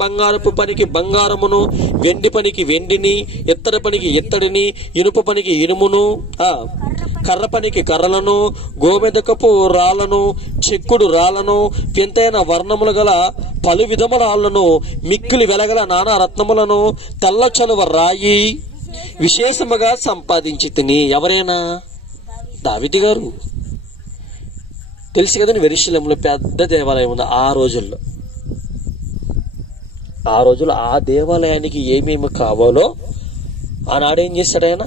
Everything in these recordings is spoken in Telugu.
బంగారపు పనికి బంగారమును, వెండి పనికి వెండిని, ఇత్తడి పనికి ఇత్తడిని, ఇనుప పనికి ఇనుమును, కర్ర పనికి కర్రలను, గోమెదకపు రాళ్లను, చెక్కుడు రాళ్లను, వింతైన వర్ణములు గల పలు విధముల రాళ్లను, మిక్కిలి వెలగల నానా రత్నములను, తెల్ల చలువ రాయి విశేషముగా సంపాదించి తిని. ఎవరైనా? దావీదు గారు. తెలుసు కదండి, యెరూషలేములో పెద్ద దేవాలయం ఉంది ఆ రోజుల్లో. ఆ దేవాలయానికి ఏమేమి కావాలో ఆనాడేం చేశాడు ఆయన?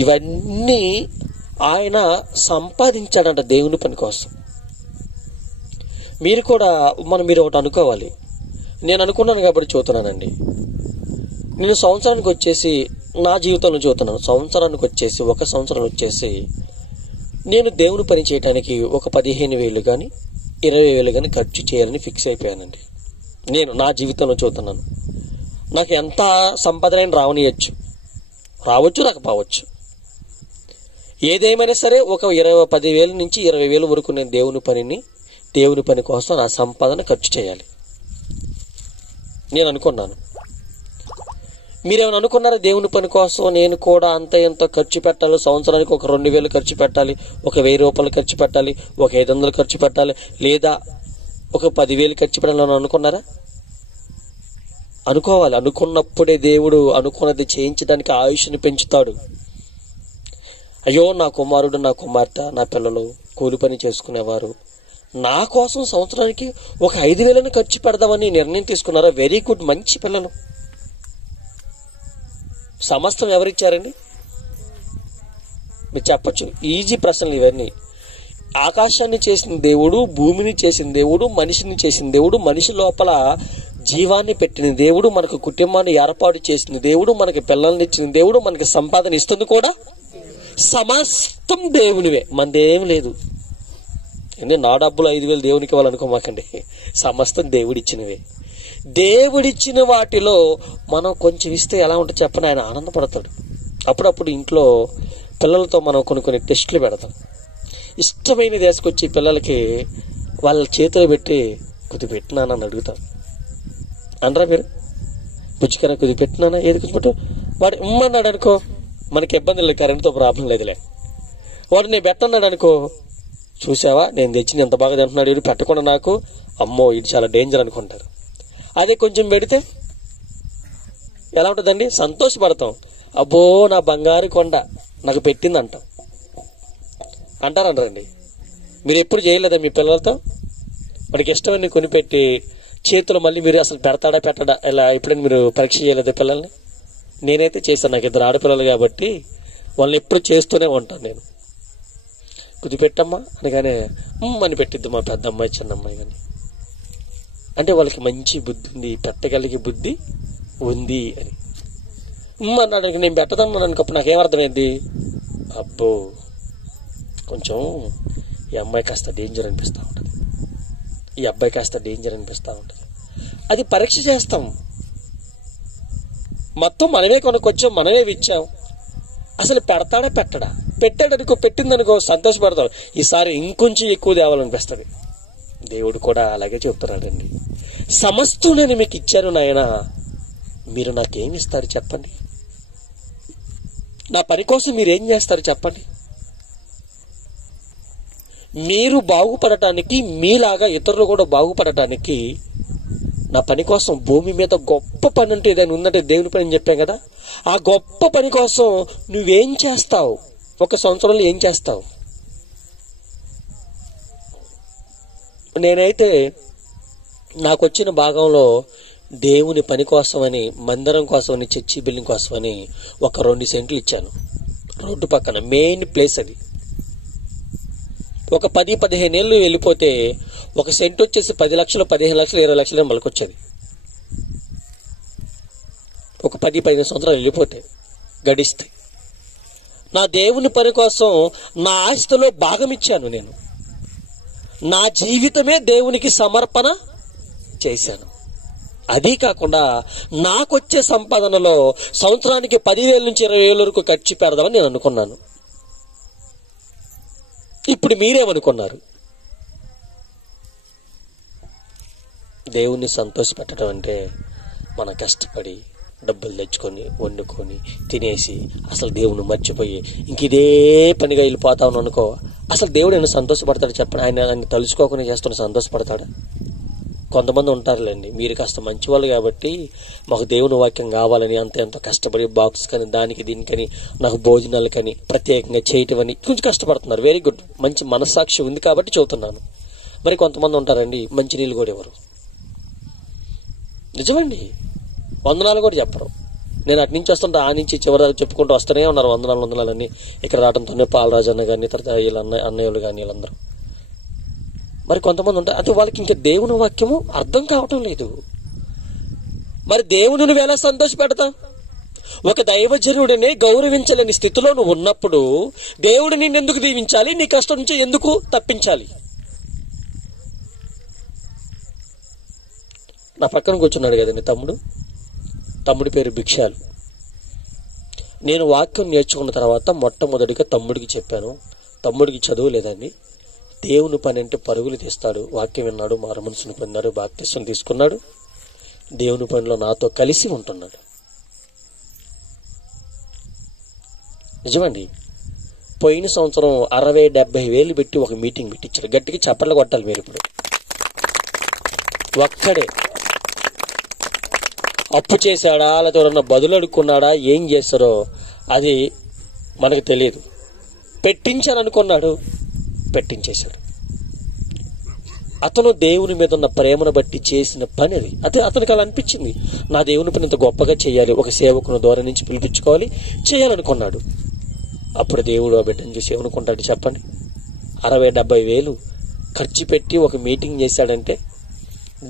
ఇవన్నీ ఆయన సంపాదించాడంట దేవుని పని కోసం. మీరు కూడా మీరు ఒకటి అనుకోవాలి. నేను అనుకున్నాను కాబట్టి చూస్తున్నానండి. నేను సంవత్సరానికి వచ్చేసి నా జీవితంలో చూస్తున్నాను. ఒక సంవత్సరం వచ్చేసి నేను దేవుని పని చేయడానికి ఒక 15,000 కానీ 20,000 కానీ ఖర్చు చేయాలని ఫిక్స్ అయిపోయానండి. నేను నా జీవితంలో చూస్తున్నాను. నాకు ఎంత సంపాదన రావనియచ్చు, రావచ్చు, రాకపోవచ్చు. ఏదేమైనా సరే ఒక 10,000 నుంచి 20,000 వరకు నేను దేవుని పని కోసం నా సంపాదన ఖర్చు చేయాలి నేను అనుకున్నాను. మీరేమైనా అనుకున్నారా? దేవుని పని కోసం నేను కూడా అంత ఎంతో ఖర్చు పెట్టాలి, సంవత్సరానికి ఒక 2,000 ఖర్చు పెట్టాలి, ఒక 1,000 రూపాయలు ఖర్చు పెట్టాలి, ఒక 500 ఖర్చు పెట్టాలి, లేదా ఒక 10,000 ఖర్చు పెట్టాలని అనుకున్నారా? అనుకోవాలి. అనుకున్నప్పుడే దేవుడు అనుకున్నది చేయించడానికి ఆయుష్ని పెంచుతాడు. అయ్యో, నా కుమారుడు, నా కుమార్తె, నా పిల్లలు కూలి పని చేసుకునేవారు, నా కోసం సంవత్సరానికి ఒక 5,000 ఖర్చు పెడదామని నిర్ణయం తీసుకున్నారా? వెరీ గుడ్, మంచి పిల్లలు. సమస్తం ఎవరిచ్చారండి? మీరు చెప్పచ్చు, ఈజీ ప్రశ్నలు ఇవన్నీ. ఆకాశాన్ని చేసిన దేవుడు, భూమిని చేసిన దేవుడు, మనిషిని చేసిన దేవుడు, మనిషి లోపల జీవాన్ని పెట్టిన దేవుడు, మనకు కుటుంబాన్ని ఏర్పాటు చేసిన దేవుడు, మనకి పిల్లల్ని ఇచ్చిన దేవుడు, మనకి సంపాదన ఇస్తుంది కూడా సమస్తం దేవునివే, మనదేం లేదు. నా డబ్బులు 5,000 దేవునికి ఇవ్వాలనుకోమాకండి, సమస్తం దేవుడిచ్చినవే. దేవుడిచ్చిన వాటిలో మనం కొంచెం ఇస్తే ఎలా ఉంటుంది చెప్పని, ఆయన ఆనందపడతాడు. అప్పుడప్పుడు ఇంట్లో పిల్లలతో మనం కొన్ని టెస్టులు పెడతాం. ఇష్టమైనది వేసుకొచ్చి పిల్లలకి వాళ్ళ చేతిలో పెట్టి కొద్ది పెట్టినానని అడుగుతారు. అనరా మీరు? పుచ్చికరా కొద్ది పెట్టినానా, ఏది కూర్చోబెట్టు, వాడు ఇమ్మన్నాడు అనుకో, మనకి ఇబ్బంది లేదు, కరెంట్తో ప్రాబ్లం లేదులే. వాడు నేను పెట్టన్నాడు అనుకో, చూసావా నేను తెచ్చింది ఎంత బాగా తింటున్నాడు, వీడు పెట్టకుండా నాకు, అమ్మో ఇది చాలా డేంజర్ అనుకుంటారు. అదే కొంచెం పెడితే ఎలా ఉంటుందండి? సంతోషపడతాం. అబ్బో నా బంగారు కొండ నాకు పెట్టిందంటాం. అంటారండి. మీరు ఎప్పుడు చేయలేదా మీ పిల్లలతో? వాడికి ఇష్టమని కొనిపెట్టి చేతులు మళ్ళీ మీరు అసలు పెడతాడా పెట్టడా ఇలా ఎప్పుడైనా మీరు పరీక్ష చేయలేదా పిల్లల్ని? నేనైతే చేశాను. నాకు 2 ఆడపిల్లలు కాబట్టి వాళ్ళని ఎప్పుడు చేస్తూనే ఉంటాను నేను. కుదిపెట్టమ్మా అనగానే అని పెట్టిద్ది మా పెద్ద అమ్మాయి, చిన్న అమ్మాయి కానీ. అంటే వాళ్ళకి మంచి బుద్ధి ఉంది, పెట్టగలిగే బుద్ధి ఉంది అని. అన్నాడు. నేను పెట్టదన్నాను అనుకప్పుడు నాకేమర్థమైంది, అబ్బో కొంచెం ఈ అమ్మాయి కాస్త డేంజర్ అనిపిస్తూ ఉంటుంది, ఈ అబ్బాయి కాస్త డేంజర్ అనిపిస్తూ ఉంటుంది. అది పరీక్ష చేస్తాం. మొత్తం మనమే కొనుక్కొచ్చాం, మనమే ఇచ్చాం. అసలు పెడతాడా పెట్టడా? పెట్టాడనుకో, పెట్టిందనుకో సంతోషపడతాడు. ఈసారి ఇంకొంచెం ఎక్కువ తేవాలనిపిస్తుంది. దేవుడు కూడా అలాగే చెప్తున్నాడండి. సమస్తం నేను మీకు ఇచ్చాను నాయన, మీరు నాకేమి ఇస్తారు చెప్పండి? నా పని కోసం మీరు ఏం చేస్తారు చెప్పండి? మీరు బాగుపడటానికి, మీలాగా ఇతరులు కూడా బాగుపడటానికి నా పని కోసం భూమి మీద గొప్ప పని అంటే ఏదైనా ఉందంటే దేవుని పని అని చెప్పాం కదా. ఆ గొప్ప పని కోసం నువ్వేం చేస్తావు? ఒక సంవత్సరంలో ఏం చేస్తావు? నేనైతే నాకు వచ్చిన భాగంలో దేవుని పని కోసమని, మందిరం కోసమని, చర్చి బిల్డింగ్ కోసమని ఒక 2 సెంట్లు ఇచ్చాను. రోడ్డు పక్కన మెయిన్ ప్లేస్ అది. ఒక 10-15 ఏళ్ళు వెళ్ళిపోతే ఒక సెంట్ వచ్చేసి 10 లక్షలు, 15 లక్షలు, 20 లక్షలు మొలకొచ్చేది. ఒక 10-15 సంవత్సరాలు వెళ్ళిపోతే గడిస్తే. నా దేవుని పని కోసం నా ఆస్తిలో భాగం ఇచ్చాను. నేను నా జీవితమే దేవునికి సమర్పణ చేశాను. అదీ కాకుండా నాకొచ్చే సంపాదనలో సంవత్సరానికి 10,000 నుంచి 20,000 వరకు ఖర్చు పెడదామని నేను అనుకున్నాను. ఇప్పుడు మీరేమనుకున్నారు? దేవుణ్ణి సంతోషపెట్టడం అంటే మనం కష్టపడి డబ్బులు తెచ్చుకొని వండుకొని తినేసి అసలు దేవుని మర్చిపోయి ఇంక ఇదే పనిగా వెళ్ళిపోతామని అనుకో, అసలు దేవుడు ఆయన సంతోషపడతాడు చెప్పండి? ఆయన తలుచుకోకుండా చేస్తున్న సంతోషపడతాడా? కొంతమంది ఉంటారులేండి, మీరు కాస్త మంచివాళ్ళు కాబట్టి మాకు దేవుని వాక్యం కావాలని ఎంతో కష్టపడి బాక్స్ కానీ దానికి దీనికని నాకు భోజనాలు కానీ ప్రత్యేకంగా చేయటం అని కొంచెం కష్టపడుతున్నారు. వెరీ గుడ్, మంచి మనస్సాక్షి ఉంది కాబట్టి చెబుతున్నాను. మరి కొంతమంది ఉంటారండి, మంచినీళ్ళు కూడా ఎవరు, నిజమండి, వందనాలు కూడా చెప్పరు. నేను అటు నుంచి వస్తుంటే ఆ నుంచి చివరి చెప్పుకుంటూ వస్తూనే ఉన్నారు వందనాలన్నీ. ఇక్కడ రావడంతోనే పాలరాజు అన్న కానీ తర్వాత వీళ్ళ అన్నయ్యలు కానీ వీళ్ళందరూ. మరి కొంతమంది ఉంటారు, అది వాళ్ళకి ఇంకా దేవుని వాక్యము అర్థం కావటం లేదు. మరి దేవుని నువ్వు ఎలా సంతోషపెడతావు? ఒక దైవజనుడిని గౌరవించలేని స్థితిలో నువ్వు ఉన్నప్పుడు దేవుడు నిన్నెందుకు దీవించాలి? నీ కష్టం నుంచి ఎందుకు తప్పించాలి? నా పక్కన కూర్చున్నాడు కదండి తమ్ముడి పేరు భిక్షాలు. నేను వాక్యం నేర్చుకున్న తర్వాత మొట్టమొదటిగా తమ్ముడికి చెప్పాను, తమ్ముడికి చదువు లేదండి, దేవుని పని అంటే పరుగులు తీస్తాడు. వాక్యం విన్నాడు, మారు మనసును పొందాడు, బాప్తిసం తీసుకున్నాడు, దేవుని పనిలో నాతో కలిసి ఉంటున్నాడు. నిజమండి, పోయిన సంవత్సరం 60-70 వేలు పెట్టి ఒక మీటింగ్ పెట్టించాడు. గట్టిగా చప్పట్లు కొట్టాలి మీరు. ఇప్పుడు ఒక్కడే అప్పు చేశాడా లేకపోతే ఎవరన్నా బదులు అడుక్కున్నాడా ఏం చేస్తారో అది మనకు తెలియదు. పెట్టించాలనుకున్నాడు, పెట్టించేశాడు. అతను దేవుని మీద ఉన్న ప్రేమను బట్టి చేసిన పని అది. అతనికి అలా అనిపించింది, నా దేవుని పని ఇంత గొప్పగా చేయాలి, ఒక సేవకుని ద్వారా నుంచి పిలిపించుకోవాలి, చేయాలనుకున్నాడు. అప్పుడు దేవుడు ఆ బిడ్డను చూసి ఏమనుకుంటాడు చెప్పండి? 60-70 వేలు ఖర్చు పెట్టి ఒక మీటింగ్ చేశాడంటే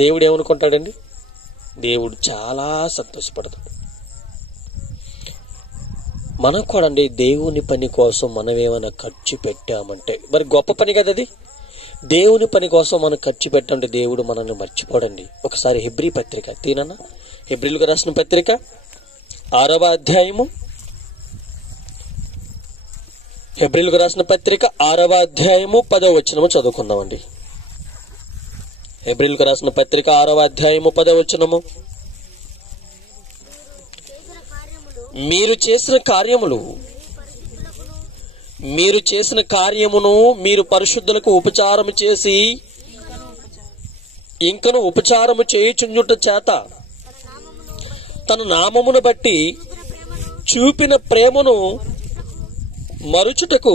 దేవుడు ఏమనుకుంటాడండి? దేవుడు చాలా సంతోషపడతాడు. మనం కూడా అండి దేవుని పని కోసం మనం ఏమైనా ఖర్చు పెట్టామంటే మరి గొప్ప పని కదా అది. దేవుని పని కోసం మనం ఖర్చు పెట్టండి, దేవుడు మనల్ని మర్చిపోడండి. ఒకసారి హెబ్రీ పత్రిక తీనన్నా, హెబ్రీలకు రాసిన పత్రిక 6వ అధ్యాయము, హెబ్రీలకు రాసిన పత్రిక 6వ అధ్యాయము 10వ వచనము చదువుకుందామండి. హెబ్రీలకు రాసిన పత్రిక 6వ అధ్యాయము 10వ వచనము. మీరు చేసిన కార్యమును మీరు పరిశుద్ధులకు ఉపచారము చేసి ఇంకను ఉపచారము చేయుచుండుట చేత తన నామమును బట్టి చూపిన ప్రేమను మరుచుటకు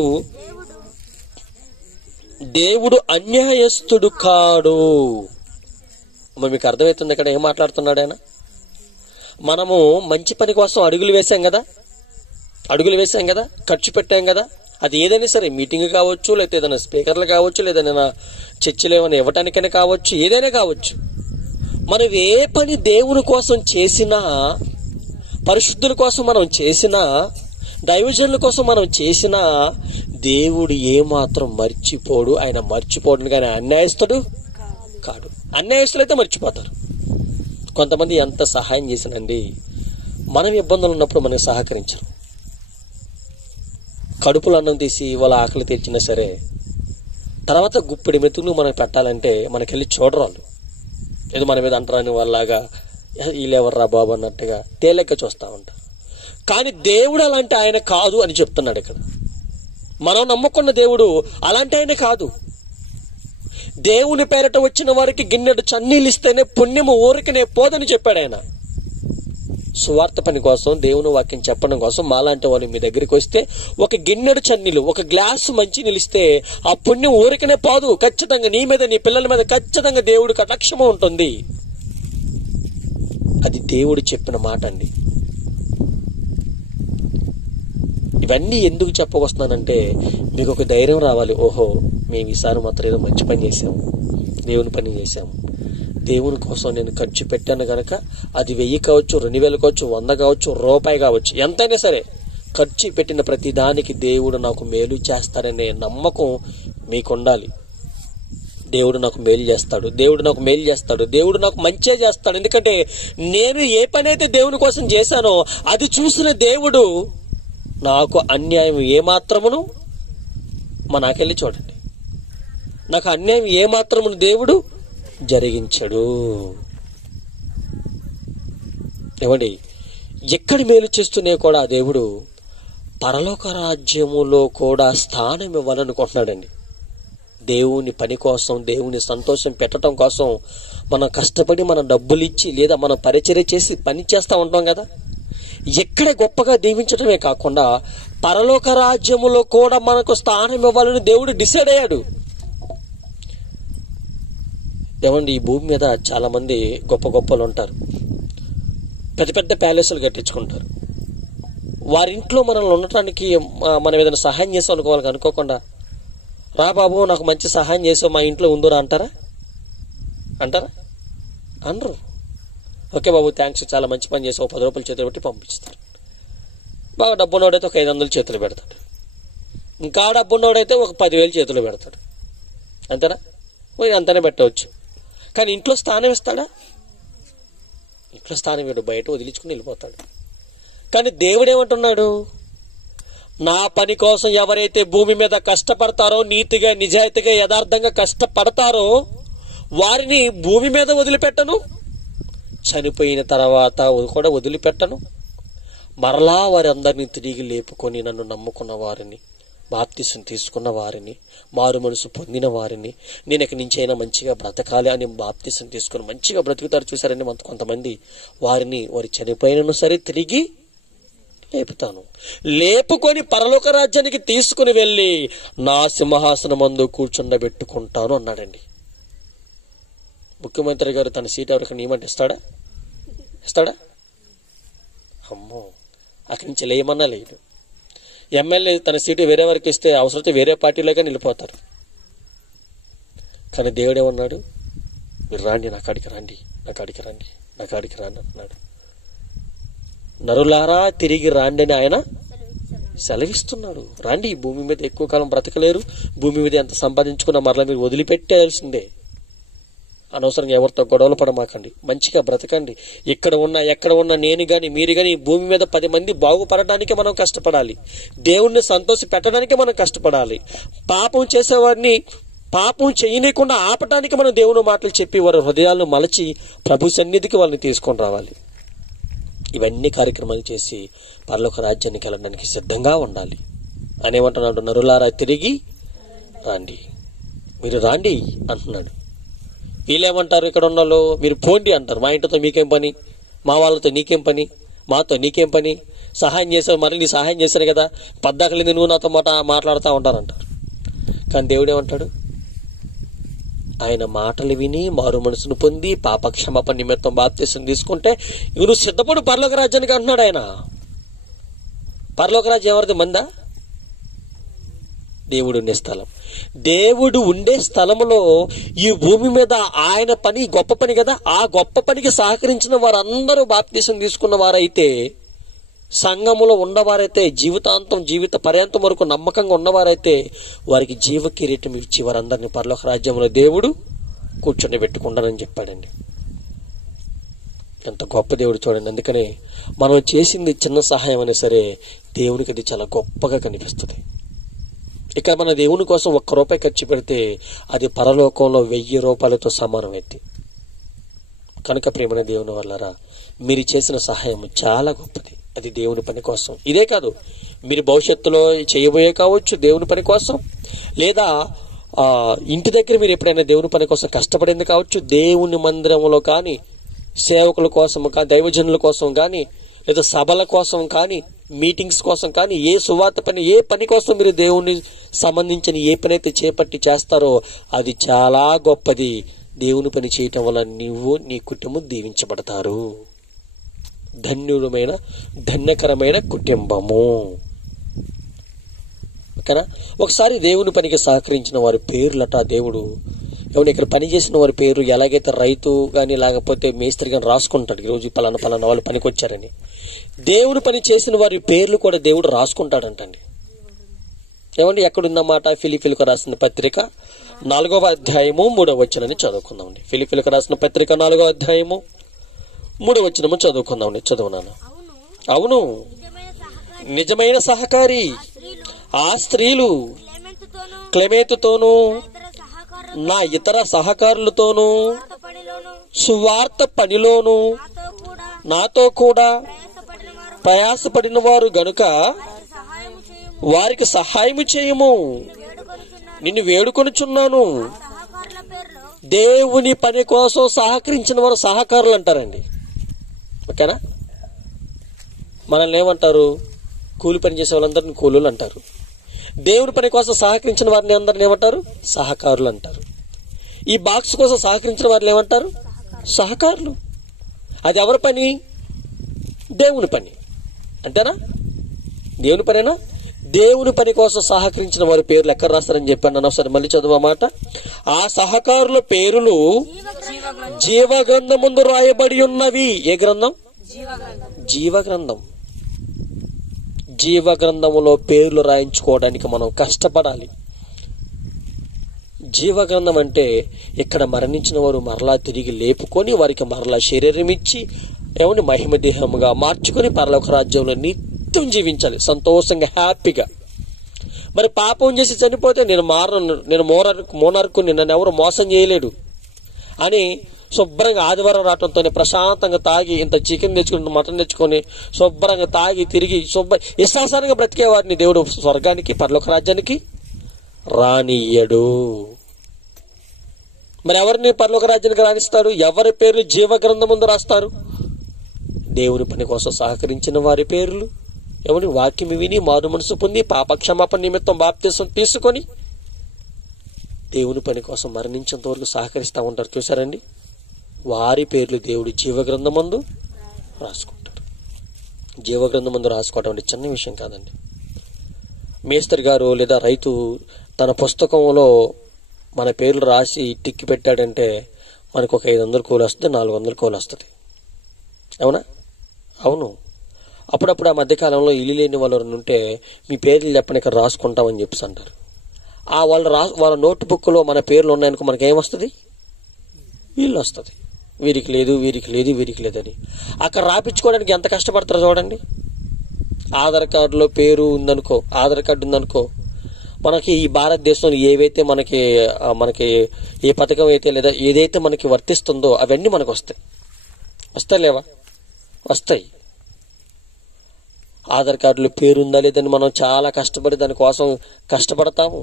దేవుడు అన్యాయస్తుడు కాడు. మరి మీకు అర్థమవుతుంది ఇక్కడ ఏం మాట్లాడుతున్నాడు ఆయన? మనము మంచి పని కోసం అడుగులు వేసాం కదా, ఖర్చు పెట్టాం కదా. అది ఏదైనా సరే, మీటింగ్ కావచ్చు, లేకపోతే ఏదైనా స్పీకర్లు కావచ్చు, లేదైనా చర్చలు ఏమైనా ఇవ్వటానికైనా కావచ్చు, ఏదైనా కావచ్చు. మనం ఏ పని దేవుని కోసం చేసినా, పరిశుద్ధుల కోసం మనం చేసినా, దైవజనుల కోసం మనం చేసినా దేవుడు ఏమాత్రం మర్చిపోడు. ఆయన మర్చిపోడు కానీ అన్యాయస్తుడు కాడు. అన్యాయస్తులు అయితే మర్చిపోతారు. కొంతమంది ఎంత సహాయం చేసినండి, మనం ఇబ్బందులు ఉన్నప్పుడు మనకు సహకరించరు. కడుపులో అన్నం తీసి వాళ్ళ ఆకలి తీర్చినా సరే తర్వాత గుప్పిడి మెతుకులు మనకు పెట్టాలంటే మనకెళ్ళి చూడరాళ్ళు, ఏదో మన మీద అంటరాని వాళ్ళలాగా వీళ్ళెవర్రా బాబు అన్నట్టుగా తేలిక చూస్తూ ఉంటారు. కానీ దేవుడు అలాంటి ఆయన కాదు అని చెప్తున్నాడు ఇక్కడ. మనం నమ్ముకున్న దేవుడు అలాంటి ఆయన కాదు. దేవుని పేరట వచ్చిన వారికి గిన్నెడు చన్నీళ్ళు ఇస్తేనే పుణ్యము ఊరికనే పోదని చెప్పాడు ఆయన. సువార్త పని కోసం, దేవుని వాక్యం చెప్పడం కోసం మాలాంటి వాళ్ళు మీ దగ్గరికి వస్తే ఒక గిన్నెడు చన్నీళ్ళు, ఒక గ్లాసు మంచి నిలిస్తే ఆ పుణ్యం ఊరికనే పోదు. ఖచ్చితంగా నీ మీద, నీ పిల్లల మీద ఖచ్చితంగా దేవుడి కటాక్షము ఉంటుంది. అది దేవుడు చెప్పిన మాట అండి. ఇవన్నీ ఎందుకు చెప్పకొస్తున్నానంటే మీకు ఒక ధైర్యం రావాలి. ఓహో, మేము ఈసారి మాత్రం ఏదో మంచి పని చేసాము, దేవుని పని చేశాము, దేవుని కోసం నేను ఖర్చు పెట్టాను కనుక అది 1000 కావచ్చు, 2000 కావచ్చు, 100 కావచ్చు, రూపాయి కావచ్చు, ఎంతైనా సరే ఖర్చు పెట్టిన ప్రతి దానికి దేవుడు నాకు మేలు చేస్తాడనే నమ్మకం మీకు ఉండాలి. దేవుడు నాకు మేలు చేస్తాడు, దేవుడు నాకు మేలు చేస్తాడు, దేవుడు నాకు మంచే చేస్తాడు. ఎందుకంటే నేను ఏ పని అయితే దేవుని కోసం చేశానో అది చూసిన దేవుడు నాకు అన్యాయం ఏమాత్రమును నాకెళ్ళి చూడండి, నాకు అన్యాయం ఏమాత్రమును దేవుడు జరిగించడు. ఏమండి, ఎక్కడి మేలు చేస్తూనే కూడా దేవుడు పరలోక రాజ్యములో కూడా స్థానం ఇవ్వాలనుకుంటున్నాడండి. దేవుని పని కోసం, దేవుని సంతోషం పెట్టడం కోసం మనం కష్టపడి మన డబ్బులు ఇచ్చి లేదా మనం పరిచర్య చేసి పని చేస్తూ ఉంటాం కదా. ఎక్కడ గొప్పగా దీవించడమే కాకుండా పరలోక రాజ్యములో కూడా మనకు స్థానం ఇవ్వాలని దేవుడు డిసైడ్ అయ్యాడు. ఏమండి, ఈ భూమి మీద చాలా మంది గొప్ప గొప్పలు ఉంటారు, పెద్ద పెద్ద ప్యాలెస్లు కట్టించుకుంటారు. వారింట్లో మనల్ని ఉండటానికి మనం ఏదైనా సహాయం చేస్తాం అనుకోవాలి, అనుకోకుండా రా బాబు నాకు మంచి సహాయం చేసావు మా ఇంట్లో ఉందోరా అంటారా? అనరు. ఓకే బాబు థ్యాంక్స్, చాలా మంచి పని చేసావు, 10 రూపాయలు చేతులు పెట్టి పంపిస్తారు. బాగా డబ్బున్నోడైతే ఒక 500 చేతులు పెడతాడు, ఇంకా డబ్బున్నోడైతే ఒక 10,000 చేతులు పెడతాడు. అంతేనా? అంతనే పెట్టవచ్చు. కానీ ఇంట్లో స్థానం ఇస్తాడా? ఇంట్లో స్థానం ఇవ్వడు, బయట వదిలించుకుని వెళ్ళిపోతాడు. కానీ దేవుడు ఏమంటున్నాడు? నా పని కోసం ఎవరైతే భూమి మీద కష్టపడతారో, నీతిగా నిజాయితీగా యథార్థంగా కష్టపడతారో వారిని భూమి మీద వదిలిపెట్టను, చనిపోయిన తర్వాత కూడా వదిలిపెట్టను. మరలా వారందరినీ తిరిగి లేపుకొని నన్ను నమ్ముకున్న వారిని, బాప్తిసం తీసుకున్న వారిని, మారు మనసు పొందిన వారిని, నేను ఇక్కడి నుంచి అయినా మంచిగా బ్రతకాలి అని బాప్తిసం తీసుకుని మంచిగా బ్రతుకుతారు చూసారండి కొంతమంది. వారిని వారి చనిపోయినను సరే తిరిగి లేపుతాను, లేపుకొని పరలోక రాజ్యానికి తీసుకుని వెళ్ళి నా సింహాసనం ముందు కూర్చుండబెట్టుకుంటాను అన్నాడండి. ముఖ్యమంత్రి గారు తన సీట్ ఎవరికైనా ఇవ్వమంటే ఇస్తాడా? అమ్మో, అక్కడి నుంచి లేయమన్నా లేదు. ఎమ్మెల్యే తన సీటు వేరే వారికి ఇస్తే అవసరమైతే వేరే పార్టీలోగా నిలిపోతారు. కానీ దేవుడు ఏమన్నాడు? మీరు రాండి, నా కాడికి రాండి అన్నాడు. నరులారా తిరిగి రాండి అని ఆయన సెలవిస్తున్నాడు. రాండి, భూమి మీద ఎక్కువ కాలం బ్రతకలేరు, భూమి మీద ఎంత సంపాదించుకున్నా మరలా మీరు వదిలిపెట్టేయాల్సిందే. అనవసరంగా ఎవరితో గొడవలు పడమాకండి, మంచిగా బ్రతకండి. ఎక్కడ ఉన్నా నేను గాని మీరు గాని భూమి మీద 10 మంది బాగుపడడానికి మనం కష్టపడాలి, దేవుణ్ణి సంతోష పెట్టడానికి మనం కష్టపడాలి. పాపం చేసేవారిని పాపం చేయనీయకుండా ఆపటానికి మనం దేవుని మాటలు చెప్పి వారి హృదయాలను మలచి ప్రభు సన్నిధికి వాళ్ళని తీసుకొని రావాలి. ఇవన్నీ కార్యక్రమాలు చేసి పరలోక రాజ్యానికి వెళ్ళడానికి సిద్ధంగా ఉండాలి అనేమంటున్నాడు. నరులారా తిరిగి రాండి, మీరు రాండి అంటున్నాడు. వీళ్ళేమంటారు? ఇక్కడ ఉన్న వాళ్ళు మీరు పోండి అంటారు. మా ఇంటితో మీకేం పని, మా వాళ్ళతో నీకేం పని, మాతో నీకేం పని, సహాయం చేసావు మళ్ళీ నీ సహాయం చేశాను కదా, పద్దాకలింది నువ్వు నాతో మాట్లాడుతూ ఉంటారంటారు. కానీ దేవుడు ఏమంటాడు? ఆయన మాటలు విని మారు మనసును పొంది పాపక్షమాపణ నిమిత్తం బాప్తిసం తీసుకుంటే నువ్వు సిద్ధపడు పరలోక రాజ్యానికి అంటున్నాడు ఆయన. పరలోక రాజ్యం ఎవరిది? మందా? దేవుడు ఉండే స్థలం. దేవుడు ఉండే స్థలంలో ఈ భూమి మీద ఆయన పని గొప్ప పని కదా, ఆ గొప్ప పనికి సహకరించిన వారందరూ బాప్తిసం తీసుకున్న వారైతే, సంఘములో ఉన్నవారైతే, జీవిత పర్యంతం వరకు నమ్మకంగా ఉన్నవారైతే వారికి జీవ కిరీటం ఇచ్చి వారందరినీ పరలోక రాజ్యంలో దేవుడు కూర్చొని పెట్టుకుంటానని చెప్పాడండి. ఎంత గొప్ప దేవుడు చూడండి. అందుకనే మనం చేసింది చిన్న సహాయం అయినా సరే దేవునికి అది చాలా గొప్పగా కనిపిస్తుంది. ఇక మన దేవుని కోసం 1 రూపాయి ఖర్చు పెడితే అది పరలోకంలో 1000 రూపాయలతో సమానమైంది. కనుక ప్రియమైన దేవుని వల్లరా మీరు చేసిన సహాయం చాలా గొప్పది, అది దేవుని పని కోసం. ఇదే కాదు, మీరు భవిష్యత్తులో చేయబోయే కావచ్చు దేవుని పని కోసం, లేదా ఇంటి దగ్గర మీరు ఎప్పుడైనా దేవుని పని కోసం కష్టపడింది కావచ్చు, దేవుని మందిరంలో కానీ, సేవకుల కోసం కానీ, దైవజనుల కోసం కానీ, లేదా సభల కోసం కానీ, మీటింగ్స్ కోసం కానీ, ఏ సువార్త పని, ఏ పని కోసం మీరు దేవుని సంబంధించిన ఏ పని అయితే చేపట్టి చేస్తారో అది చాలా గొప్పది. దేవుని పని చేయటం వల్ల నువ్వు నీ కుటుంబం దీవించబడతారు. ధన్యకరమైన కుటుంబము. ఓకేనా? ఒకసారి దేవుని పనికి సహకరించిన వారి పేర్లట దేవుడు ఎవరు ఇక్కడ పని చేసిన వారి పేరు ఎలాగైతే రైతు కానీ లేకపోతే మేస్త్రి కానీ రాసుకుంటాడు, ఈరోజు పలానా వాళ్ళు పనికి వచ్చారని, దేవుని పని చేసిన వారి పేర్లు కూడా దేవుడు రాసుకుంటాడంటండి. ఏమండి ఎక్కడున్నమాట? ఫిలిప్పీలకు రాసిన పత్రిక 4వ అధ్యాయము 3వ వచనాన్ని చదువుకుందామండి. ఫిలిప్పీలకు రాసిన పత్రిక 4వ అధ్యాయము 3వ వచనము చదువుకుందామండి. చదువునాను. అవును, నిజమైన సహకారి ఆ స్త్రీలు క్లెమెంతుతోనూ నా ఇతర సహకారులతోనూ సువార్త పనిలోను నాతో కూడా ప్రయాసపడిన వారు గనుక వారికి సహాయము చేయము. నిన్ను వేడుకొనుచున్నాను. దేవుని పని కోసం సహకరించిన వారు సహకారులు అంటారండి. ఓకేనా? మనల్ని ఏమంటారు? కూలి పని చేసే వాళ్ళందరినీ కూలీలు అంటారు. దేవుని పని కోసం సహకరించిన వారిని అందరిని ఏమంటారు? సహకారులు అంటారు. ఈ బాక్స్ కోసం సహకరించిన వారిని ఏమంటారు? సహకారులు. అది ఎవరి పని? దేవుని పని. అంతేనా? దేవుని పనేనా? దేవుని పని కోసం సహకరించిన వారి పేర్లు ఎక్కడ రాస్తారని చెప్పాను నన్ను. ఒకసారి మళ్ళీ చదువు మాట. ఆ సహకారుల పేర్లు జీవ గ్రంథమందు రాయబడి ఉన్నవి. ఏ గ్రంథం? జీవ గ్రంథం. జీవ గ్రంథములో పేర్లు రాయించుకోవడానికి మనం కష్టపడాలి. జీవ గ్రంథం అంటే ఇక్కడ మరణించిన వారు మరలా తిరిగి లేపుకొని వారికి మరలా శరీరం ఇచ్చి ఏమని మహిమ దేహముగా మార్చుకొని పరలోక రాజ్యంలో నిత్యం జీవించాలి, సంతోషంగా, హ్యాపీగా. మరి పాపం చేసి చనిపోతే నేను మోనార్కుని, నన్ను ఎవరు మోసం చేయలేడు అని శుభ్రంగా ఆదివారం రావడంతోనే ప్రశాంతంగా తాగి ఇంత చికెన్ తెచ్చుకుని మటన్ తెచ్చుకొని శుభ్రంగా తాగి తిరిగి ఇష్టాసారంగా బ్రతికే వారిని దేవుడు స్వర్గానికి పరలోక రాజ్యానికి రానియ్యడు. మరి ఎవరిని పరలోక రాజ్యానికి రాణిస్తాడు? ఎవరి పేర్లు జీవ గ్రంథం ముందు రాస్తారు? దేవుని పని కోసం సహకరించిన వారి పేర్లు ఎవరి వాక్యం విని మారు మనసు పొంది పాపక్షమాపణ నిమిత్తం బాప్తిసం తీసుకొని దేవుని పని కోసం మరణించేంత వరకు సహకరిస్తూ ఉంటారు. చూసారండి? వారి పేర్లు దేవుడు జీవగ్రంథమందు రాసుకుంటాడు. జీవగ్రంథమందు రాసుకోవడం అంటే చిన్న విషయం కాదండి. మేస్త్రి గారు లేదా రైతు తన పుస్తకంలో మన పేర్లు రాసి టిక్కి పెట్టాడంటే మనకు ఒక 500 కూలి వస్తుంది, 400 కూలి వస్తుంది. అవునా? అవును. అప్పుడప్పుడు ఆ మధ్యకాలంలో ఇల్లు లేని వాళ్ళు ఉంటే మీ పేర్లు చెప్పని ఇక్కడ రాసుకుంటామని చెప్పేసి అంటారు. ఆ వాళ్ళ నోట్ బుక్లో మన పేర్లు ఉన్నాయనుకో మనకి ఏమొస్తుంది? వీళ్ళు వస్తుంది. వీరికి లేదు, వీరికి లేదు, వీరికి లేదని. అక్కడ రాపించుకోవడానికి ఎంత కష్టపడతారో చూడండి. ఆధార్ కార్డులో పేరు ఉందనుకో, ఆధార్ కార్డు ఉందనుకో, మనకి ఈ భారతదేశంలో ఏవైతే మనకి ఏ పథకం అయితే లేదా ఏదైతే మనకి వర్తిస్తుందో అవన్నీ మనకు వస్తాయి. వస్తాయి లేవా? వస్తాయి. ఆధార్ కార్డులో పేరు ఉందా లేదని మనం చాలా కష్టపడి దానికోసం కష్టపడతాము.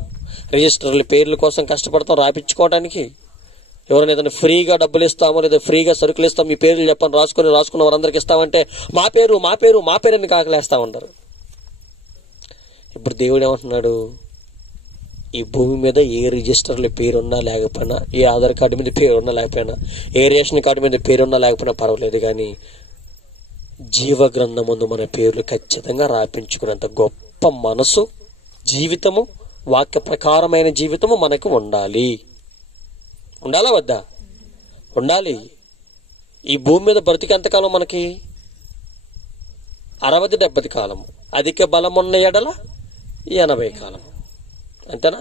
రిజిస్టర్ల పేర్ల కోసం కష్టపడతాం రాపించుకోవడానికి. ఎవరైనా ఏదైనా ఫ్రీగా డబ్బులు ఇస్తామో లేదా ఫ్రీగా సరుకులు ఇస్తాం, మీ పేర్లు చెప్పని రాసుకున్న వారందరికి ఇస్తామంటే మా పేరు అని కాకలేస్తా ఉంటారు. ఇప్పుడు దేవుడు ఏమంటున్నాడు? ఈ భూమి మీద ఏ రిజిస్టర్ల పేరున్నా లేకపోయినా, ఏ ఆధార్ కార్డు మీద పేరున్నా లేకపోయినా, ఏ రేషన్ కార్డు మీద పేరున్నా లేకపోయినా పర్వాలేదు, కానీ జీవ గ్రంథం ముందు మన పేర్లు ఖచ్చితంగా రాపించుకునేంత గొప్ప మనసు, జీవితము, వాక్య ప్రకారమైన జీవితము మనకు ఉండాలి. ఉండాలా వద్దా? ఉండాలి. ఈ భూమి మీద బ్రతికేంతకాలం మనకి 60-70 కాలము, అధిక బలం ఉన్న ఎడల 80 కాలము. అంతేనా?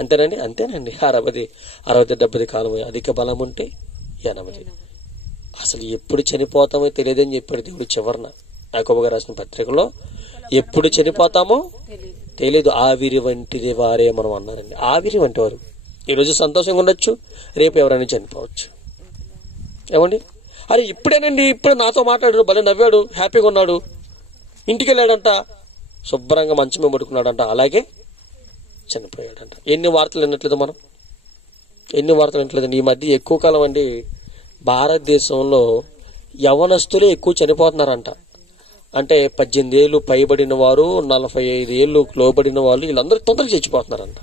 అంతేనండి? అంతేనండి. 60-70 కాలం, అధిక బలం ఉంటే 80. అసలు ఎప్పుడు చనిపోతామో తెలియదని చెప్పాడు దేవుడు చివరన యాకోబు గారు రాసిన పత్రికలో. ఎప్పుడు చనిపోతామో తెలియదు, ఆవిరి వంటిది వారే మనం అన్నారండి. ఆవిరి వంటి వారు ఈరోజు సంతోషంగా ఉండొచ్చు, రేపు ఎవరైనా చనిపోవచ్చు. ఏమండి? అరే ఇప్పుడేనండి, ఇప్పుడే నాతో మాట్లాడాడు, భలే నవ్వాడు, హ్యాపీగా ఉన్నాడు, ఇంటికి వెళ్ళాడంట, శుభ్రంగా మంచమే పడుకున్నాడంట, అలాగే చనిపోయాడంట. ఎన్ని వార్తలు వినట్లేదు మనం? ఎన్ని వార్తలు వినట్లేదండి? ఈ మధ్య ఎక్కువ కాలం అండి భారతదేశంలో యవనస్తులే ఎక్కువ చనిపోతున్నారంట. అంటే 18 ఏళ్ళు పైబడిన వారు, 45 ఏళ్ళు లోబడిన వాళ్ళు, వీళ్ళందరూ తొందరగా చచ్చిపోతున్నారంట.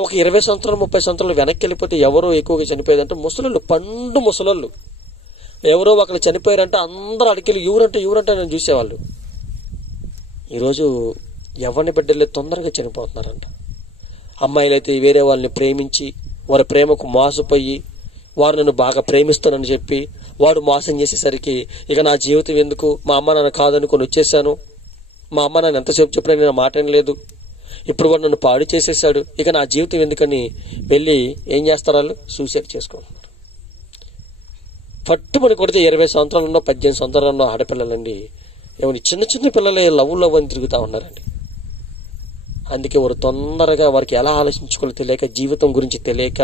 ఒక 20 సంవత్సరాలు 30 సంవత్సరాలు వెనక్కి వెళ్ళిపోతే ఎవరో ఎక్కువగా చనిపోయేదంటే ముసలోళ్ళు, పండు ముసలోళ్ళు. ఎవరో ఒకరు చనిపోయారంటే అందరూ అడికెళ్ళి ఎవరంటే నేను చూసేవాళ్ళు. ఈరోజు ఎవరిని బిడ్డలే తొందరగా చనిపోతున్నారంట. అమ్మాయిలు అయితే వేరే వాళ్ళని ప్రేమించి వారి ప్రేమకు మోసపోయి వారు నన్ను బాగా ప్రేమిస్తానని చెప్పి వాడు మోసం చేసేసరికి ఇక నా జీవితం ఎందుకు, మా అమ్మ నాన్న కాదనుకొని వచ్చేసాను, మా అమ్మ నాన్న ఎంతసేపు చెప్పినా నేను మాట లేదు, ఇప్పుడు వాడు నన్ను పాడు చేసేసాడు, ఇక నా జీవితం ఎందుకని వెళ్ళి ఏం చేస్తారు? వాళ్ళు సూసైడ్ చేసుకుంటున్నారు. పట్టుమని కొడితే 20 సంవత్సరాలు 18 సంవత్సరాలు ఆడపిల్లలండి, ఏమని చిన్న చిన్న పిల్లలే లవ్ అని తిరుగుతూ ఉన్నారండి. అందుకే వారు తొందరగా వారికి ఎలా ఆలోచించుకోవాలో తెలియక, జీవితం గురించి తెలియక,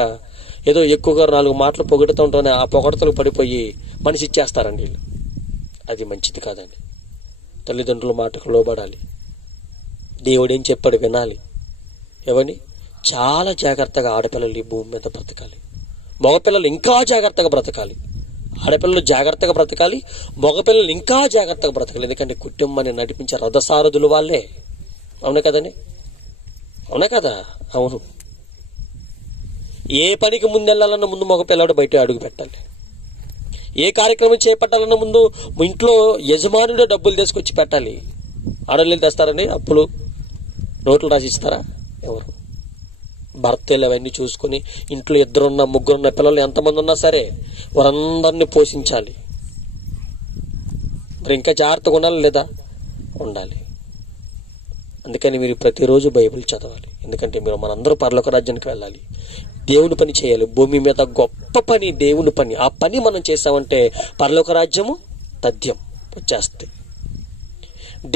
ఏదో ఎక్కువగా 4 మాటలు పొగడుతూ ఉంటానే ఆ పొగడతలు పడిపోయి మనిషి ఇచ్చేస్తారండి వీళ్ళు. అది మంచిది కాదండి. తల్లిదండ్రుల మాటకు లోబడాలి. దేవుడు ఏం చెప్పాడు వినాలి. ఏమని? చాలా జాగ్రత్తగా ఆడపిల్లలు ఈ భూమి మీద బ్రతకాలి. మగపిల్లలు ఇంకా జాగ్రత్తగా బ్రతకాలి. ఆడపిల్లలు జాగ్రత్తగా బ్రతకాలి, మగపిల్లలు ఇంకా జాగ్రత్తగా బ్రతకాలి. ఎందుకంటే కుటుంబాన్ని నడిపించే రథసారథులు వాళ్ళే. అవునా కదండి? అవునా కదా? అవును. ఏ పనికి ముందెళ్ళాలన్న ముందు మగపిల్లాడు బయట అడుగు పెట్టాలి. ఏ కార్యక్రమం చేపట్టాలన్న ముందు ఇంట్లో యజమానుడే డబ్బులు తీసుకొచ్చి పెట్టాలి. ఆడవాళ్ళు తెస్తారండి అప్పులు, నోట్లు రాసి ఇస్తారా? ఎవరు? భర్తలు అవన్నీ చూసుకుని ఇంట్లో 2 3 పిల్లలు ఎంతమంది ఉన్నా సరే వారందరినీ పోషించాలి. మరి ఇంకా జాగ్రత్తగా ఉండాలి లేదా? ఉండాలి. అందుకని మీరు ప్రతిరోజు బైబిల్ చదవాలి. ఎందుకంటే మీరు మనందరూ పరలోక రాజ్యానికి వెళ్ళాలి, దేవుని పని చేయాలి. భూమి మీద గొప్ప పని దేవుని పని. ఆ పని మనం చేసామంటే పరలోక రాజ్యము తథ్యం వచ్చేస్తాయి.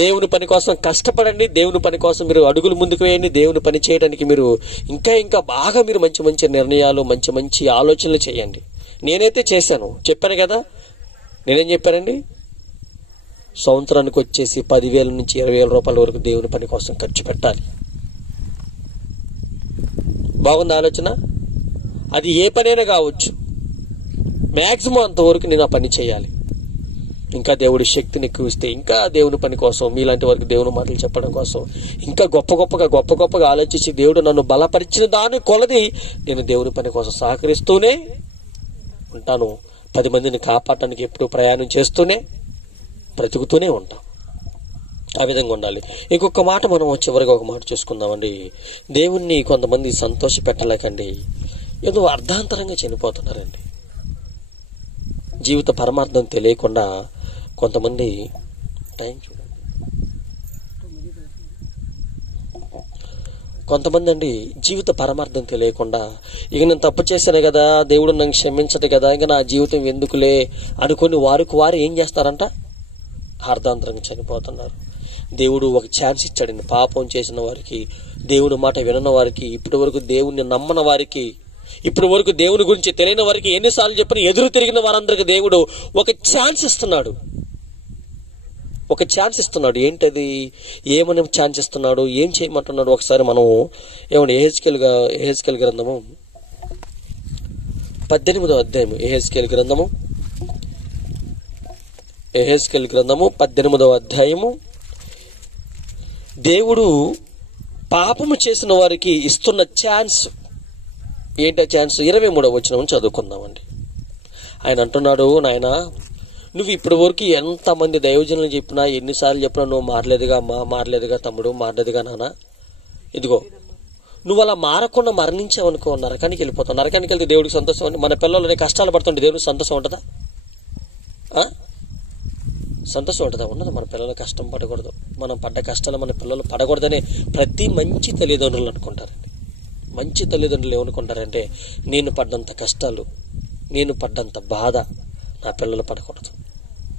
దేవుని పని కోసం కష్టపడండి. దేవుని పని కోసం మీరు అడుగులు ముందుకు వేయండి. దేవుని పని చేయడానికి మీరు ఇంకా బాగా మీరు మంచి నిర్ణయాలు, మంచి ఆలోచనలు చేయండి. నేనైతే చేశాను, చెప్పాను కదా. నేనేం చెప్పానండి? సంవత్సరానికి వచ్చేసి 10,000 నుంచి 20,000 రూపాయల వరకు దేవుని పని కోసం ఖర్చు పెట్టాలి. బాగుంది ఆలోచన? అది ఏ పనైనా కావచ్చు. మ్యాక్సిమం అంతవరకు నేను ఆ పని చేయాలి. ఇంకా దేవుడి శక్తిని ఎక్కువ ఇస్తే ఇంకా దేవుని పని కోసం, మీలాంటి వారికి దేవుని మాటలు చెప్పడం కోసం ఇంకా గొప్పగా ఆలోచించి దేవుడు నన్ను బలపరిచిన దాని కొలది నేను దేవుని పని కోసం సహకరిస్తూనే ఉంటాను. 10 మందిని కాపాడటానికి ఎప్పుడు ప్రయాణం చేస్తూనే బ్రతుకుతూనే ఉంటాం. ఆ విధంగా ఉండాలి. ఇంకొక మాట మనం చివరిగా ఒక మాట చూసుకుందామండి. దేవుణ్ణి కొంతమంది సంతోష పెట్టలేకండి ఏదో అర్ధాంతరంగా చనిపోతున్నారండి. జీవిత పరమార్థం తెలియకుండా కొంతమంది అండి జీవిత పరమార్థం తెలియకుండా ఇక నేను తప్పు చేశాను కదా, దేవుడు నన్ను క్షమించదు కదా, ఇంకా నా జీవితం ఎందుకులే అనుకుని వారు ఏం చేస్తారంట? అర్ధాంతరంగా చనిపోతున్నారు. దేవుడు ఒక ఛాన్స్ ఇచ్చాడండి. పాపం చేసిన వారికి, దేవుని మాట వినని వారికి, ఇప్పటి వరకు దేవుణ్ణి నమ్మని వారికి, ఇప్పటి వరకు దేవుని గురించి తెలియని వారికి, ఎన్నిసార్లు చెప్పిన ఎదురు తిరిగిన వారందరికి దేవుడు ఒక ఛాన్స్ ఇస్తున్నాడు. ఏంటది? ఏమని ఛాన్స్ ఇస్తున్నాడు? ఏం చేయమంటున్నాడు? ఒకసారి మనం ఏమన్నా యెహెజ్కేలు గ్రంథము 18వ అధ్యాయము, యెహెజ్కేలు గ్రంథము 18వ అధ్యాయము. దేవుడు పాపము చేసిన వారికి ఇస్తున్న ఛాన్స్ ఏంటో ఛాన్స్ 23వ వచనం చదువుకుందామండి. ఆయన అంటున్నాడు, నాయనా నువ్వు ఇప్పటి వరకు ఎంతమంది దైవజనులు చెప్పినా, ఎన్నిసార్లు చెప్పినా నువ్వు మారలేదుగా అమ్మా, మారలేదుగా తమ్ముడు, మారలేదుగా నాన్న. ఇదిగో నువ్వు అలా మారకుండా మరణించావనుకో నరకానికి వెళ్ళిపోతావు. నరకానికి వెళ్తే దేవుడికి సంతోషం అండి. మన పిల్లలు కష్టాలు పడుతుంటే దేవుడికి సంతోషం ఉంటుందా? సంతోషం ఉంటుందా? ఉండదు. మన పిల్లలు కష్టం పడకూడదు, మనం పడ్డ కష్టాలు మన పిల్లలు పడకూడదని ప్రతి మంచి తల్లిదండ్రులు అనుకుంటారండి. మంచి తల్లిదండ్రులు ఏమనుకుంటారంటే, నేను పడ్డంత కష్టాలు, నేను పడ్డంత బాధ నా పిల్లలు పడకూడదు.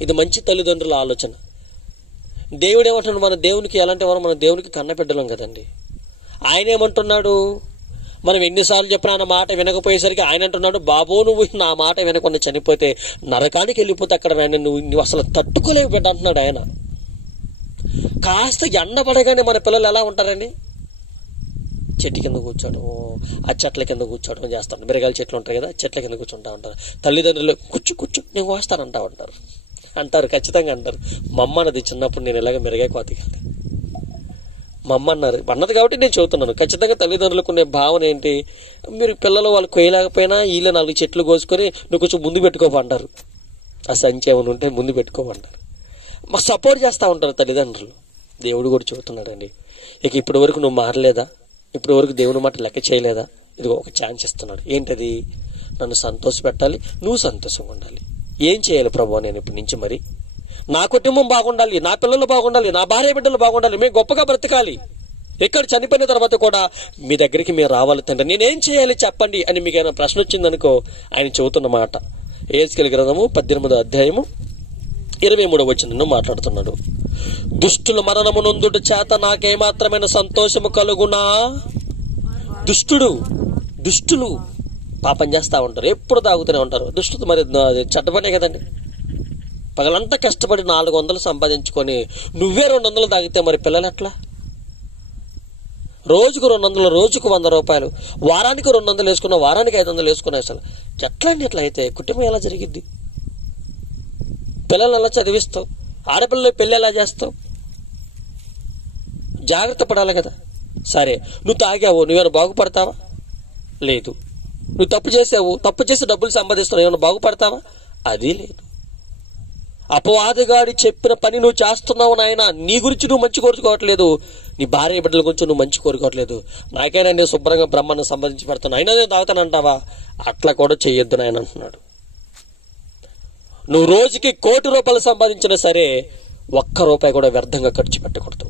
ఇది మంచి తల్లిదండ్రుల ఆలోచన. దేవుడు ఏమంటున్నాడు? మన దేవునికి ఎలాంటి వారు? మన దేవునికి కన్నబిడ్డలం కదండి. ఆయన ఏమంటున్నాడు? మనం ఎన్నిసార్లు చెప్పినా ఆయన మాట వినకపోయేసరికి ఆయన అంటున్నాడు, బాబో నువ్వు నా మాట వినకుండా చనిపోతే నరకానికి వెళ్ళిపోతే అక్కడ నువ్వు అసలు తట్టుకోలేవు బిడ్డ అంటున్నాడు ఆయన. కాస్త ఎండపడగానే మన పిల్లలు ఎలా ఉంటారండి? చెట్టు కింద కూర్చోవడం, ఆ చెట్ల కింద కూర్చోవడం చేస్తాను. మిరగాయల చెట్లు ఉంటాయి కదా, చెట్ల కింద కూర్చుంటా ఉంటారు. తల్లిదండ్రులు కూర్చో నేను కోస్తానంటా అంటారు. ఖచ్చితంగా అంటారు. మా అమ్మ అన్నది చిన్నప్పుడు, నేను ఇలాగ మిరగాయ కోతకెళ్తాను, మా అమ్మ అన్నది కాబట్టి నేను చెబుతున్నాను. ఖచ్చితంగా తల్లిదండ్రులకు ఉండే భావన ఏంటి? మీరు పిల్లలు వాళ్ళు కొయ్యలేకపోయినా వీళ్ళే 4 చెట్లు కోసుకొని నువ్వు కొంచెం ముందు పెట్టుకోమంటారు. ఆ సంచి ఏమైనా ఉంటే ముందు పెట్టుకోమంటారు. మాకు సపోర్ట్ చేస్తూ ఉంటారు తల్లిదండ్రులు. దేవుడు కూడా చెబుతున్నాడండి, ఇక ఇప్పటి వరకు నువ్వు మారలేదా? ఇప్పటి వరకు దేవుని మాట లెక్క చేయలేదా? ఇదిగో ఒక ఛాన్స్ ఇస్తున్నాడు. ఏంటది? నన్ను సంతోష పెట్టాలి, నువ్వు సంతోషంగా ఉండాలి. ఏం చేయాలి ప్రభు నేను ఇప్పటి నుంచి? మరి నా కుటుంబం బాగుండాలి, నా పిల్లలు బాగుండాలి, నా భార్య బిడ్డలు బాగుండాలి, మేము గొప్పగా బ్రతకాలి. ఎక్కడ చనిపోయిన తర్వాత కూడా మీ దగ్గరికి మీరు రావాలి తండ్రి, నేనేం చేయాలి చెప్పండి అని మీకు ఏమైనా ప్రశ్న వచ్చిందనుకో ఆయన చెబుతున్న మాట యెహెజ్కేలు గ్రంథము 18వ అధ్యాయము 23వ వచనం మాట్లాడుతున్నాడు. దుష్టుల మరణము నొందుట చేత నాకేమాత్రమైన సంతోషము కలుగునా. దుష్టులు పాపం చేస్తూ ఉంటారు, ఎప్పుడు తాగుతూనే ఉంటారు. దుష్టులు మరి చెడ్డపనే కదండి. పగలంతా కష్టపడి 400 సంపాదించుకొని నువ్వే 200 తాగితే మరి పిల్లలు ఎట్లా? రోజుకు 200, రోజుకు 100 రూపాయలు, వారానికి 200 వేసుకున్నా, వారానికి 500 వేసుకున్నా. అసలు ఎట్లా అండి? ఎట్లా అయితే కుటుంబం ఎలా జరిగిద్ది? పిల్లలు ఎలా చదివిస్తావు? ఆడపిల్లలు పెళ్ళి ఎలా చేస్తావు? జాగ్రత్త పడాలి కదా. సరే, నువ్వు తాగావు, నువ్వేమైనా బాగుపడతావా? లేదు. నువ్వు తప్పు చేసావు, తప్పు చేసి డబ్బులు సంపాదిస్తున్నావు, ఏమైనా బాగుపడతావా? అది లేదు. అపవాదిగాడి చెప్పిన పని నువ్వు చేస్తున్నావు నాయన. నీ గురించి నువ్వు మంచి కోరుకోవట్లేదు, నీ భార్య బిడ్డల గురించి నువ్వు మంచి కోరుకోవట్లేదు. నాకైనా నేను శుభ్రంగా బ్రహ్మాన్ని సంపాదించి పెడతాను, అయినా నేను తాగుతానంటావా? అట్లా కూడా చెయ్యొద్దు నాయన అంటున్నాడు. నువ్వు రోజుకి 1 కోటి రూపాయలు సంపాదించినా సరే 1 రూపాయి కూడా వ్యర్థంగా ఖర్చు పెట్టకూడదు.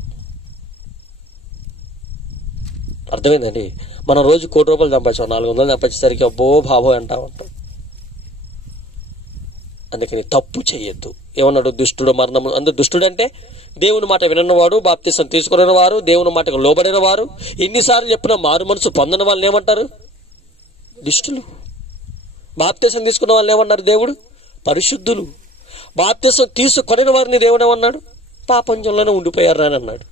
అర్థమైందండి? మనం రోజు 1 కోటి రూపాయలు సంపాదించాం, 400 సంపాదించేసరికి అబ్బో బాబో అంటా ఉంటాం. అందుకని తప్పు చెయ్యొద్దు. ఏమన్నాడు? దుష్టుడు మరణము. అందుకు దుష్టుడు అంటే దేవుని మాట వినవాడు, బాప్తిసం తీసుకుని వారు, దేవుని మాటకు లోబడిన వారు. ఎన్నిసార్లు చెప్పినా మారు మనసు పొందిన వాళ్ళని ఏమంటారు? దుష్టులు. బాప్తిసం తీసుకున్న వాళ్ళని ఏమన్నారు? దేవుడు పరిశుద్ధులు. బాప్తిసం తీసుకొనిన వారిని దేవుడు ఏమన్నాడు? పాపంజంలోనే ఉండిపోయారు అని అన్నాడు.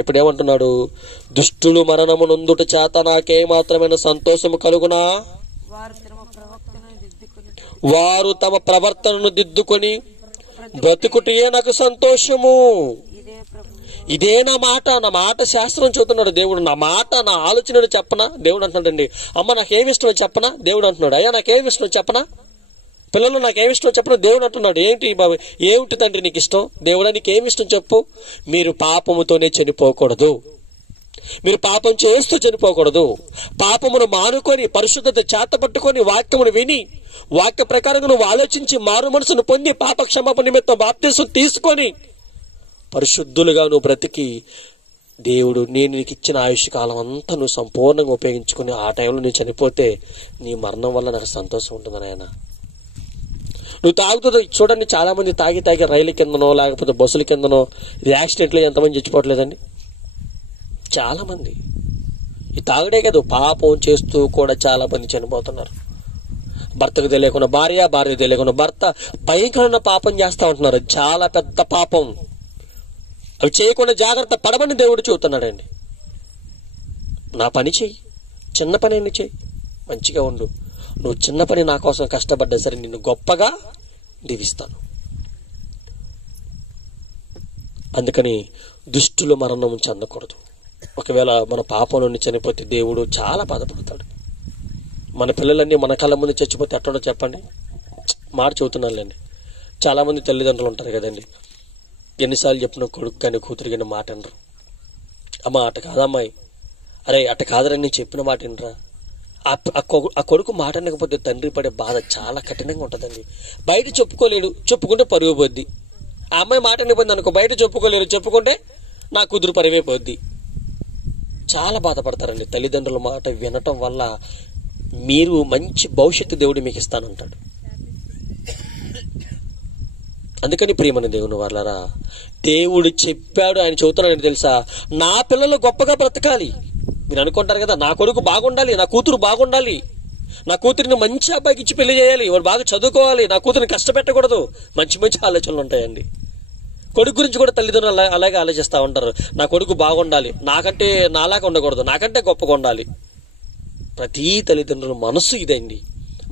ఇప్పుడు ఏమంటున్నాడు? దుష్టులు మరణము నొందుట చేత నాకేమాత్రమైన సంతోషము కలుగునా. వారు తమ ప్రవర్తనను దిద్దుకొని బ్రతుకుటయే నాకు సంతోషము. ఇదే నా మాట శాస్త్రం చూస్తున్నాడు దేవుడు. నా మాట, నా ఆలోచనలు చెప్పనా? దేవుడు అంటున్నాడండి. అమ్మ నాకేమి ఇష్టమో చెప్పనా? దేవుడు అంటున్నాడు. అయ్యా నాకేమి ఇష్టమో చెప్పనా? పిల్లలు నాకేమి ఇష్టమో చెప్పనా? దేవుడు అంటున్నాడు. ఏమిటి తండ్రి నీకు ఇష్టం? దేవుడా నీకేమి ఇష్టం చెప్పు. మీరు పాపముతోనే చనిపోకూడదు, మీరు పాపం చేస్తూ చనిపోకూడదు. పాపమును మానుకొని పరిశుద్ధత చేతపట్టుకొని వాక్యమును విని వాక్య ప్రకారంగా నువ్వు ఆలోచించి మారు మనసును పొంది పాప క్షమాపణ నిమిత్తం బాప్తిసం తీసుకొని పరిశుద్ధులుగా నువ్వు బ్రతికి దేవుడు నేను నీకు ఇచ్చిన ఆయుష్ కాలం అంతా నువ్వు సంపూర్ణంగా ఉపయోగించుకుని ఆ టైంలో నువ్వు చనిపోతే నీ మరణం వల్ల నాకు సంతోషం ఉంటుంది నాయన. నువ్వు తాగుతుంది చూడండి, చాలా మంది తాగి రైలు కిందనో లేకపోతే బస్సుల కిందనో యాక్సిడెంట్లో ఎంతమంది చచ్చిపోవట్లేదండి? చాలా మంది. ఈ తాగుడే కాదు, పాపం చేస్తూ కూడా చాలా మంది చనిపోతున్నారు. భర్తకు తెలియకుండా భార్య, భార్యకు తెలియకుండా భర్త భయంకరమైన పాపం చేస్తూ ఉంటున్నారు. చాలా పెద్ద పాపం. అవి చేయకుండా జాగ్రత్త పడమని దేవుడు చెబుతున్నాడండి. నా పని చెయ్యి, చిన్న పని ఎన్ని చెయ్యి, మంచిగా ఉండు. నువ్వు చిన్న పని నా కోసం కష్టపడ్డా సరే నిన్ను గొప్పగా దీవిస్తాను. అందుకని దుష్టులు మరణం చెందకూడదు. ఒకవేళ మన పాపం నుండి చనిపోతే దేవుడు చాలా బాధపడతాడు. మన పిల్లలన్నీ మన కళ్ళ ముందు చచ్చిపోతే ఎట్టడో చెప్పండి. మాట చెబుతున్నానులేండి. చాలా మంది తల్లిదండ్రులు ఉంటారు కదండి, ఎన్నిసార్లు చెప్పిన కొడుకు కానీ కూతురు కానీ మాట అనరు. అమ్మ అట కాదమ్మాయి, అరే అట కాదరని నేను చెప్పిన మాట వినరా. ఆ కొడుకు మాట అనకపోతే తండ్రి పడే బాధ చాలా కఠినంగా ఉంటుందండి. బయట చెప్పుకోలేడు, చెప్పుకుంటే పరుగు పోద్ది. ఆ అమ్మాయి మాట అనిపోయింది అనుకో, బయట చెప్పుకోలేరు, చెప్పుకుంటే నా కూతురు పరివైపోద్ది. చాలా బాధపడతారండి. తల్లిదండ్రుల మాట వినటం వల్ల మీరు మంచి భవిష్యత్తు దేవుడు మీకు ఇస్తానంటాడు. అందుకని ప్రియమైన దేవుని వాళ్ళరా, దేవుడు చెప్పాడు, ఆయన చెబుతున్నాడు తెలుసా, నా పిల్లలు గొప్పగా బ్రతకాలి. మీరు అనుకుంటారు కదా, నా కొడుకు బాగుండాలి, నా కూతురు బాగుండాలి, నా కూతురిని మంచి అబ్బాయికి ఇచ్చి పెళ్లి చేయాలి, వాడు బాగా చదువుకోవాలి, నా కూతురిని కష్టపెట్టకూడదు. మంచి మంచి ఆలోచనలు ఉంటాయండి. కొడుకు గురించి కూడా తల్లిదండ్రులు అలాగే ఆలోచిస్తూ ఉంటారు. నా కొడుకు బాగుండాలి, నాకంటే నాలాగా ఉండకూడదు, నాకంటే గొప్పగా ఉండాలి. ప్రతి తల్లిదండ్రుల మనస్సు ఇదండి.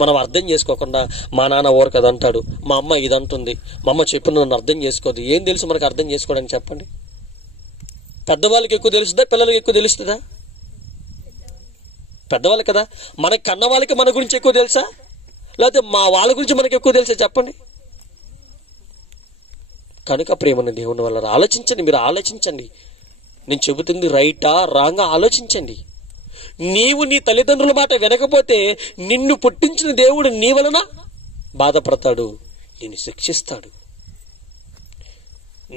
మనం అర్థం చేసుకోకుండా మా నాన్న ఊరకు అది అంటాడు, మా అమ్మ ఇది అంటుంది, మా అమ్మ చెప్పిన నన్ను అర్థం చేసుకోదు. ఏం తెలుసు మనకు అర్థం చేసుకోవడానికి చెప్పండి? పెద్దవాళ్ళకి ఎక్కువ తెలుస్తుందా, పిల్లలకి ఎక్కువ తెలుస్తుందా? పెద్దవాళ్ళు కదా. మనకి కన్న వాళ్ళకి మన గురించి ఎక్కువ తెలుసా, లేకపోతే మా వాళ్ళ గురించి మనకి ఎక్కువ తెలుసా చెప్పండి? కనుక ప్రేమన్న దేవుని వల్ల ఆలోచించండి. మీరు ఆలోచించండి. నేను చెబుతుంది రైటా రాంగా ఆలోచించండి. నీవు నీ తల్లిదండ్రుల మాట వినకపోతే నిన్ను పుట్టించిన దేవుడు నీ వలన బాధపడతాడు, నిన్ను శిక్షిస్తాడు.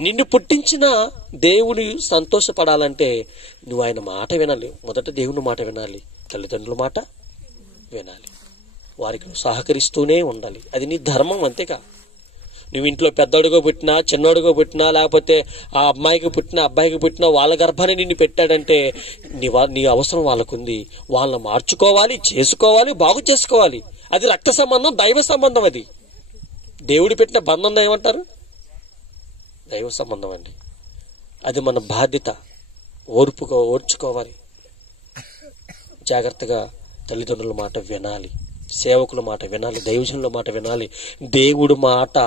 నిన్ను పుట్టించిన దేవుడు సంతోషపడాలంటే నువ్వు ఆయన మాట వినాలి. మొదట దేవుని మాట వినాలి, తల్లిదండ్రుల మాట వినాలి, వారికి సహకరిస్తూనే ఉండాలి. అది నీ ధర్మం. అంతేగా నువ్వు ఇంట్లో పెద్దోడుగా పుట్టినా, చిన్నోడుగా పుట్టినా, లేకపోతే ఆ అమ్మాయికి పుట్టినా, అబ్బాయికి పుట్టినా వాళ్ళ గర్భాన్ని నిన్ను పెట్టాడంటే నీ అవసరం వాళ్ళకుంది. వాళ్ళని మార్చుకోవాలి, చేసుకోవాలి, బాగు చేసుకోవాలి. అది రక్త సంబంధం, దైవ సంబంధం. అది దేవుడు పెట్టిన బంధం ఏమంటారు? దైవ సంబంధం అండి. అది మన బాధ్యత. ఓర్చుకోవాలి. జాగ్రత్తగా తల్లిదండ్రుల మాట వినాలి, సేవకుల మాట వినాలి, దైవజనుల మాట వినాలి, దేవుడి మాట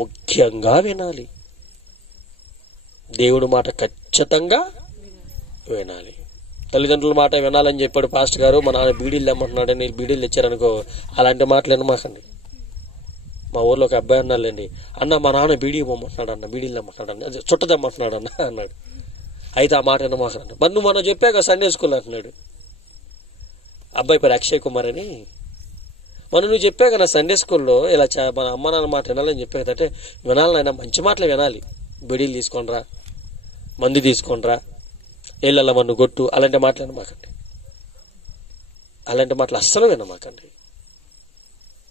ముఖ్యంగా వినాలి. దేవుడి మాట ఖచ్చితంగా వినాలి. తల్లిదండ్రుల మాట వినాలని చెప్పాడు పాస్టర్ గారు. మా నాన్న బీడీలు తెమ్మంటున్నాడు, నేను బీడీలు తెచ్చారనుకో, అలాంటి మాటలు వినమాకండి. మా ఊర్లో ఒక అబ్బాయి అన్నాడండి, అన్న మా నాన్న బీడీ పోమంటున్నాడు అన్న, బీడీలు తెమ్మంటున్నాడు అన్న, చుట్ట తెమ్మంటున్నాడు అన్న అన్నాడు. అయితే ఆ మాట వినమాకండి. మరి నువ్వు మనం చెప్పాక సండే స్కూల్ అంటున్నాడు. అబ్బాయి పేరు అక్షయ్ కుమార్ అని. మనం నువ్వు చెప్పాక నా సండే స్కూల్లో ఇలా మన అమ్మ నాన్న మాట వినాలని చెప్పేదంటే, వినాలి నాయన, మంచి మాటలు వినాలి. బీడీలు తీసుకోనరా, మందు తీసుకోనరా, ఏళ్ళ మన్ను గొట్టు, అలాంటి మాటలు వినమాకండి. అలాంటి మాటలు అస్సలు వినమాకండి.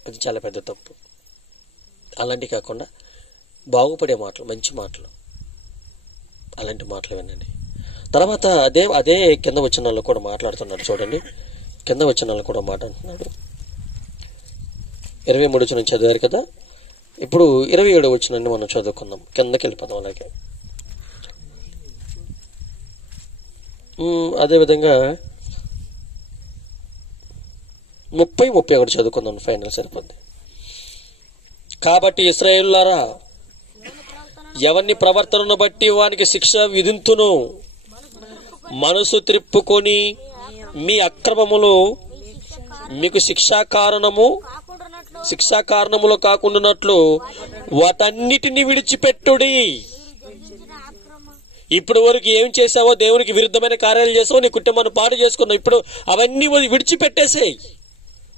అది చాలా పెద్ద తప్పు. అలాంటివి కాకుండా బాగుపడే మాటలు, మంచి మాటలు, అలాంటి మాటలు వినండి. తర్వాత అదే కింద వచనాల్లో కూడా మాట్లాడుతున్నాడు చూడండి. కింద వచనాల్లో కూడా మాట అంటున్నాడు. 23 వచనం చదివారు కదా, ఇప్పుడు 27 వచనాన్ని మనం చదువుకుందాం. కిందకి వెళ్ళిపోదాం. అలాగే అదేవిధంగా 30-31 చదువుకుందాం. ఫైనల్ సరిపోద్ది. కాబట్టి ఇశ్రాయేలులారా, ఎవరిని ప్రవర్తనను బట్టి వానికి శిక్ష విధింతును. మనసు త్రిప్పుకొని మీ అక్రమములు మీకు శిక్షాకారణములు కాకుండానట్లు వాటన్నిటిని విడిచిపెట్టుడి. ఇప్పుడు వరకు ఏం చేసావో, దేవునికి విరుద్ధమైన కార్యాలు చేసావో, నీ కుటుంబాన్ని పాడు చేసుకున్నావు. ఇప్పుడు అవన్నీ విడిచిపెట్టేసేయి.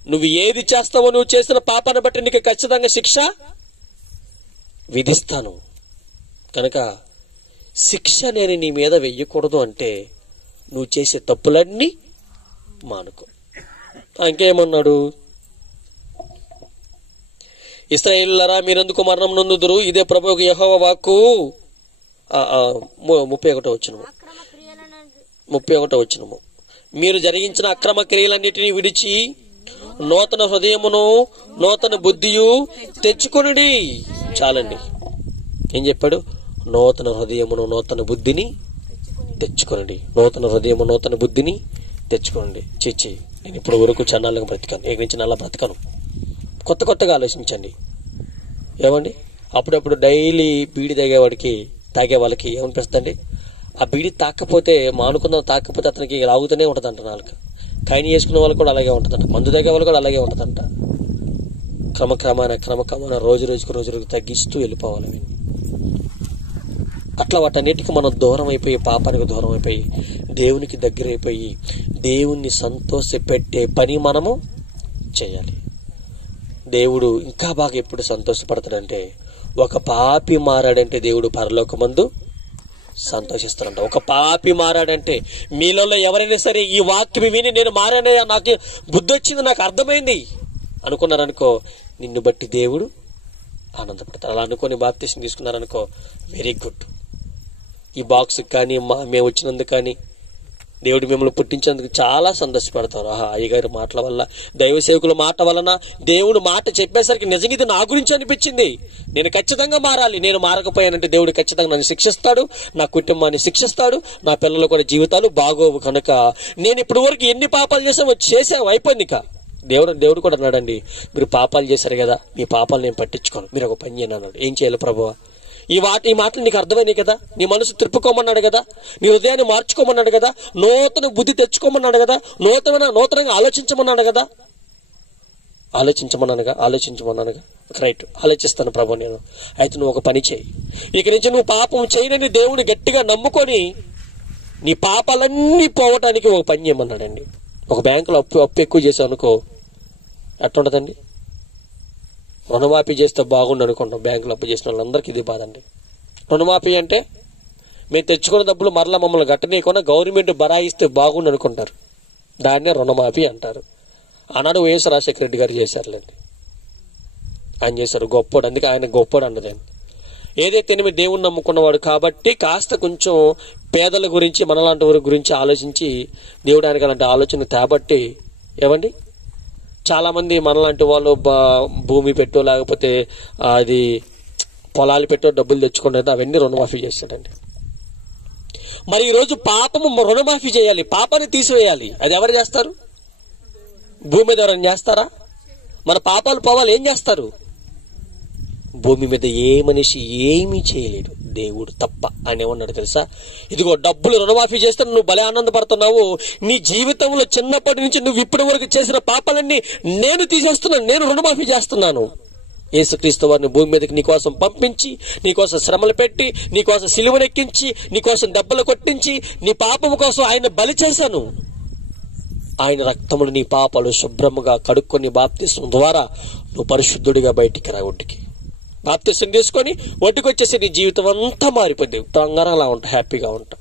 నువ్వు ఏది చేస్తావో, నువ్వు చేసిన పాపాన్ని బట్టి నీకు ఖచ్చితంగా శిక్ష విధిస్తాను. కనుక శిక్ష నేను నీ మీద వెయ్యకూడదు అంటే నువ్వు చేసే తప్పులన్నీ మానుకో. ఇంకేమన్నాడు? ఇశ్రాయేలులారా, మీరెందుకు మరణం నొందుదురు? ఇదే ప్రభువుకు యెహోవా వాక్కు. 31 వచనము. మీరు జరిగించిన అక్రమ క్రియలన్నిటినీ విడిచి నూతన హృదయమును నూతన బుద్ధియు తెచ్చుకొనుడి. చాలండి. ఏం చెప్పాడు? నూతన హృదయమును నూతన బుద్ధిని తెచ్చుకొనండి. నూతన హృదయము నూతన బుద్ధిని తెచ్చుకోండి. చిచ్చి, నేను ఇప్పుడు వరకు చన్నాళ్ళగా బ్రతికాను, ఇక నుంచి నల్లా బ్రతకను. కొత్తగా ఆలోచించండి. ఏమండి, అప్పుడప్పుడు డైలీ బీడి తాగే వాళ్ళకి ఏమనిపిస్తుంది? ఆ బీడి తాకపోతే, మానుకుందాం తాకపోతే అతనికి లాగుతూనే ఉంటుందంట నాలుక. కైని చేసుకునే వాళ్ళు కూడా అలాగే ఉంటుందంట, మందు తాగే వాళ్ళు కూడా అలాగే ఉంటుందంట. క్రమక్రమాన రోజు రోజుకు తగ్గిస్తూ వెళ్ళిపోవాలి. అట్లా వాటన్నిటికీ మనం దూరం అయిపోయి, పాపానికి దూరం అయిపోయి, దేవునికి దగ్గర అయిపోయి, దేవుణ్ణి సంతోషపెట్టే పని మనము చేయాలి. దేవుడు ఇంకా బాగా ఎప్పుడు సంతోషపడతాడంటే, ఒక పాపి మారాడంటే దేవుడు పరలోకమందు సంతోషిస్తాడంట. ఒక పాపి మారాడంటే, మీలో ఎవరైనా సరే ఈ వాక్యం విని నేను మారానయ్యా, నాకు బుద్ధి వచ్చింది, నాకు అర్థమైంది అనుకున్నారనుకో, నిన్ను బట్టి దేవుడు ఆనందపడతాడు. అలా అనుకొని బాప్తిసం తీసుకున్నారనుకో, వెరీ గుడ్. ఈ బాక్స్ కానీ మేము వచ్చినందుకు కానీ, దేవుడు మిమ్మల్ని పుట్టించేందుకు చాలా సంతోషపడతారు. అయ్యగారి మాటల వల్ల, దైవ సేవకుల మాట వలన, దేవుడు మాట చెప్పేసరికి నిజంగా ఇది నా గురించి అనిపించింది, నేను ఖచ్చితంగా మారాలి. నేను మారకపోయానంటే దేవుడు ఖచ్చితంగా నన్ను శిక్షిస్తాడు, నా కుటుంబాన్ని శిక్షిస్తాడు, నా పిల్లలు కూడా జీవితాలు బాగోవు. కనుక నేను ఇప్పటి వరకు ఎన్ని పాపాలు చేసావు అయిపోయింది. ఇక దేవుడు కూడా అన్నాడండి, మీరు పాపాలు చేశారు కదా, మీ పాపాలు నేను పట్టించుకోను, మీరు ఒక పని చేయను అన్నాడు. ఏం చేయాలి ప్రభువా? ఈ మాటలు నీకు అర్థమైనాయి కదా, నీ మనసు తిప్పుకోమన్నాడు కదా, నీ హృదయాన్ని మార్చుకోమన్నాడు కదా, నూతన బుద్ధి తెచ్చుకోమన్నాడు కదా, నూతనంగా ఆలోచించమన్నాడు కదా, ఆలోచించమన్నానుగా. రైట్, ఆలోచిస్తాను ప్రభు నేను. అయితే నువ్వు ఒక పని చేయి, ఇక నుంచి నువ్వు పాపం చేయనని దేవుని గట్టిగా నమ్ముకొని నీ పాపాలన్నీ పోవటానికి ఒక పని చేయమన్నాడండి. ఒక బ్యాంకులో అప్పు ఎక్కువ చేసావు అనుకో, ఎట్టుండదండి? రుణమాఫీ చేస్తే బాగుండు అనుకుంటాం. బ్యాంకులో అప్పు చేసిన వాళ్ళందరికీ ఇది బాధ అండి. రుణమాఫీ అంటే మేము తెచ్చుకున్న డబ్బులు మరలా మమ్మల్ని గట్టనీయకుండా గవర్నమెంట్ బరాయిస్తే బాగుండు అనుకుంటారు. దాన్నే రుణమాఫీ అంటారు. ఆనాడు వైఎస్ రాజశేఖర రెడ్డి గారు చేశారులేండి. ఆయన చేశాడు, గొప్పోడు. అందుకే ఆయన గొప్పోడు అన్నది. ఏదైతే మీరు దేవుణ్ణి నమ్ముకున్నవాడు కాబట్టి కాస్త కొంచెం పేదల గురించి, మనలాంటి వారి గురించి ఆలోచించి దేవుడు ఆయనకి అలాంటి ఆలోచన తేబట్టి, ఏమండి చాలా మంది మనలాంటి వాళ్ళు భూమి పెట్టో లేకపోతే అది పొలాలు పెట్టో డబ్బులు తెచ్చుకునేది అవన్నీ రుణమాఫీ చేస్తాడండి. మరి ఈరోజు పాపము రుణమాఫీ చేయాలి, పాపాన్ని తీసివేయాలి. అది ఎవరు చేస్తారు? భూమి మీద ఎవరైనా చేస్తారా? మన పాపాలు పోవాలి, ఏం చేస్తారు? భూమి మీద ఏ మనిషి ఏమీ చేయలేడు, దేవుడు తప్ప. ఆయన ఏమన్నాడు తెలుసా? ఇదిగో డబ్బులు రుణమాఫీ చేస్తే నువ్వు భలే ఆనందపడుతున్నావు, నీ జీవితంలో చిన్నప్పటి నుంచి నువ్వు ఇప్పటి వరకు చేసిన పాపాలన్నీ నేను తీసేస్తున్నాను, నేను రుణమాఫీ చేస్తున్నాను. యేసుక్రీస్తు వారిని భూమి మీదకి నీకోసం పంపించి, నీకోసం శ్రమలు పెట్టి, నీకోసం సిలువనెక్కించి, నీకోసం దెబ్బలు కొట్టించి, నీ పాపము కోసం ఆయన బలి చేశాను. ఆయన రక్తములు నీ పాపాలు శుభ్రముగా కడుక్కొని బాప్తిస్మం ద్వారా నువ్వు పరిశుద్ధుడిగా బయటికి రా. ఒడ్డుకి బాప్తిస్మం తీసుకొని ఒడ్డుకు వచ్చేసి నీ జీవితం అంతా మారిపోద్ది, బంగారంలా ఉంటా, హ్యాపీగా ఉంటా.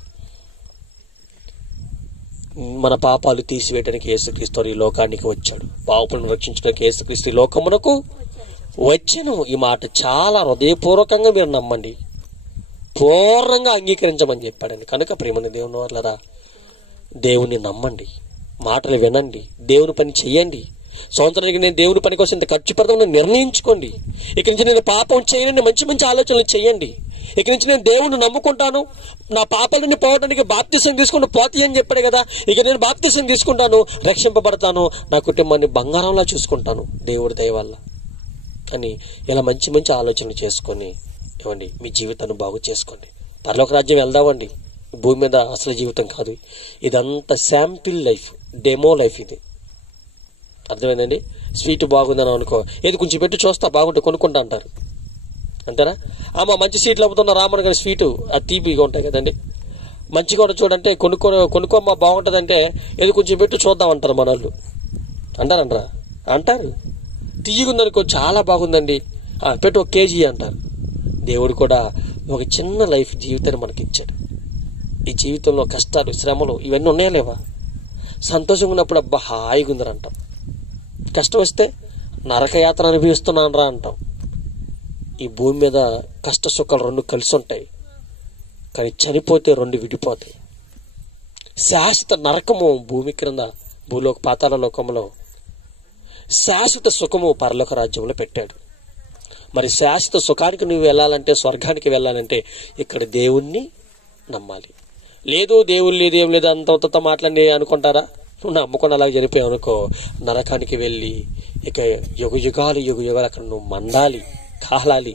మన పాపాలు తీసివేయడానికి యేసుక్రీస్తు ఈ లోకానికి వచ్చాడు. పాపులను రక్షించడానికి యేసుక్రీస్తు ఈ లోకమునకు వచ్చాను. ఈ మాట చాలా హృదయపూర్వకంగా మీరు నమ్మండి, పూర్ణంగా అంగీకరించమని చెప్పాడండి. కనుక ప్రియమైన దేవుని వాళ్ళరా, దేవుని నమ్మండి, మాటలు వినండి, దేవుని పని చెయ్యండి. సంవత్సరానికి నేను దేవుని పని కోసం ఇంత ఖర్చు పెడతామని నిర్ణయించుకోండి. ఇక నుంచి నేను పాపం చేయనండి, మంచి మంచి ఆలోచనలు చెయ్యండి. ఇక నుంచి నేను దేవుణ్ణి నమ్ముకుంటాను, నా పాపాలన్నీ పోవడానికి బాప్తిసం తీసుకుంటూ పోతాయి అని చెప్పాడు కదా. ఇక నేను బాప్తిసం తీసుకుంటాను, రక్షింపబడతాను, నా కుటుంబాన్ని బంగారంలా చూసుకుంటాను దేవుడి దయ వల్ల అని ఇలా మంచి మంచి ఆలోచనలు చేసుకొని ఏమండి మీ జీవితాన్ని బాగు చేసుకోండి. పరలోక రాజ్యం వెళ్దామండి. భూమి మీద అసలు జీవితం కాదు, ఇదంతా శాంపిల్ లైఫ్, డెమో లైఫ్. ఇది అర్థమైందండి. స్వీట్ బాగుందని అనుకో, ఏది కొంచెం పెట్టి చూస్తా, బాగుంటే కొనుక్కుంటా అంటారు, అంటారా? మంచి స్వీట్లు అమ్ముతున్న రామన్ గారి స్వీటు అది తీపిగా ఉంటాయి కదండి. మంచి కూడా చూడంటే కొనుక్కోమ్మా బాగుంటుందంటే ఏది కొంచెం పెట్టి చూద్దాం అంటారు మన వాళ్ళు. అంటారంటారా? అంటారు. తీయగుందనుకో, చాలా బాగుందండి, పెట్టు 1 కేజీ అంటారు. దేవుడు కూడా ఒక చిన్న లైఫ్ జీవితాన్ని మనకి ఇచ్చాడు. ఈ జీవితంలో కష్టాలు, శ్రమలు ఇవన్నీ ఉన్నాయా లేవా? సంతోషంగా ఉన్నప్పుడు అబ్బా హాయిగా ఉందని అంటాం, కష్టం వస్తే నరకయాత్ర అనుభవిస్తున్నాను రా అంటాం. ఈ భూమి మీద కష్ట సుఖాలు 2 కలిసి ఉంటాయి, కానీ చనిపోతే 2 విడిపోతాయి. శాశ్వత నరకము భూమి క్రింద, భూలోక పాతాళ లోకంలో, శాశ్వత సుఖము పరలోక రాజ్యంలో పెట్టాడు. మరి శాశ్వత సుఖానికి నువ్వు వెళ్ళాలంటే, స్వర్గానికి వెళ్ళాలంటే ఇక్కడ దేవుణ్ణి నమ్మాలి. లేదు దేవుడు లేదు, ఏం లేదు, అంత మాట్లాడి అనుకుంటారా? నువ్వు నమ్ముకొని అలాగే జరిపోయావు అనుకో, నరకానికి వెళ్ళి ఇక యుగ యుగాలు అక్కడ నువ్వు మండాలి, కాలాలి.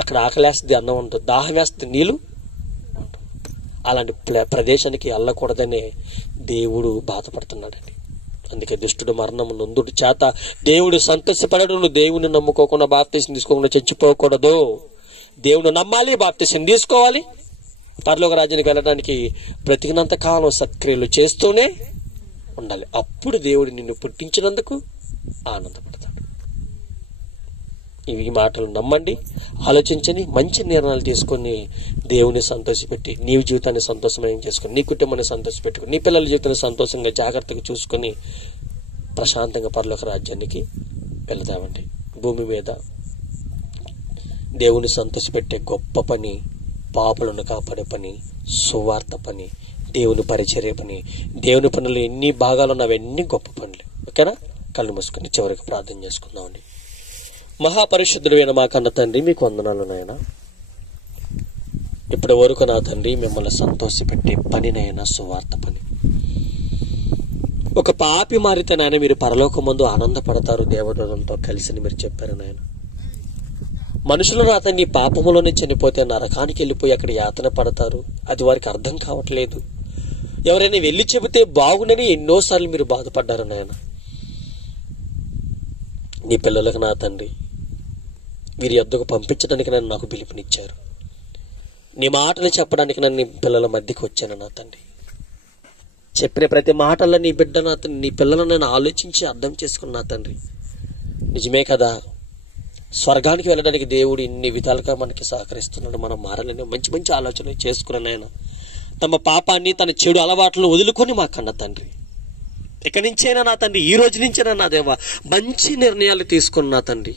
అక్కడ ఆకలేస్తుంది, అన్నం ఉంటుంది, దాహం వేస్తుంది, నీళ్ళు. అలాంటి ప్రదేశానికి వెళ్ళకూడదనే దేవుడు బాధపడుతున్నాడండి. అందుకే దుష్టుడు మరణము నొందుడు చేత దేవుడు సంతోషపడడు. నువ్వు దేవుని నమ్ముకోకుండా బాప్తిసం తీసుకోకుండా చచ్చిపోకూడదు. దేవుని నమ్మాలి, బాప్తిసం తీసుకోవాలి. పరలోక రాజ్యానికి వెళ్ళడానికి బ్రతికినంత కాలం సత్క్రియలు చేస్తూనే ఉండాలి. అప్పుడు దేవుడు నిన్ను పుట్టించినందుకు ఆనందపడతాడు. ఈ మాటలు నమ్మండి, ఆలోచించండి, మంచి నిర్ణయాలు తీసుకొని దేవుని సంతోషపెట్టి నీ జీవితాన్ని సంతోషమయం చేసుకొని, నీ కుటుంబాన్ని సంతోషపెట్టుకుని, నీ పిల్లల జీవితాన్ని సంతోషంగా జాగ్రత్తగా చూసుకొని ప్రశాంతంగా పరలోక రాజ్యానికి వెళదామండి. భూమి మీద దేవుని సంతోషపెట్టే గొప్ప పని, పాపులను కాపాడే పని, సువార్త పని, దేవుని పరిచర్య పని. దేవుని పనులు ఎన్ని భాగాలు ఉన్నవన్నీ గొప్ప పనులు. ఓకేనా? కళ్ళు మూసుకుని చివరికి ప్రార్థన చేసుకుందామండి. మహాపరిశుద్ధుడైన మా కన్న తండ్రి, మీకు వందనాలు నాయనా. ఇప్పటి వరకు నా తండ్రి మిమ్మల్ని సంతోషపెట్టే పనినైనా సువార్త పని. ఒక పాపి మారితే నాయన మీరు పరలోకమందు ఆనందపడతారు దేవదూతలతో కలిసి మీరు చెప్పారు నాయన. మనుషులు నా తండ్రి పాపములోనే చనిపోతే నరకానికి వెళ్ళిపోయి అక్కడ యాతన పడతారు, అది వారికి అర్థం కావట్లేదు. ఎవరైనా వెళ్ళి చెబితే బాగునని ఎన్నోసార్లు మీరు బాధపడ్డారు నాయన. నీ పిల్లలకు నా తండ్రి వీరి యొద్దకు పంపించడానికి నన్ను నాకు పిలుపునిచ్చారు. నీ మాటలు చెప్పడానికి నన్ను నీ పిల్లల మధ్యకి వచ్చాను నా తండ్రి. చెప్పిన ప్రతి మాటల్లో నీ బిడ్డ నా తండ్రి, నీ పిల్లలను నేను ఆలోచించి అర్థం చేసుకున్నా తండ్రి. నిజమే కదా, స్వర్గానికి వెళ్ళడానికి దేవుడు ఇన్ని విధాలుగా మనకి సహకరిస్తున్నాడు. మనం మారాలని మంచి మంచి ఆలోచనలు చేసుకున్నాను ఆయన. తమ పాపాన్ని, తన చెడు అలవాట్లను వదులుకొని మా కన్న తండ్రి, ఇక్కడి నుంచైనా నా తండ్రి, ఈ రోజు నుంచైనా నా దేవా మంచి నిర్ణయాలు తీసుకున్నా తండ్రి.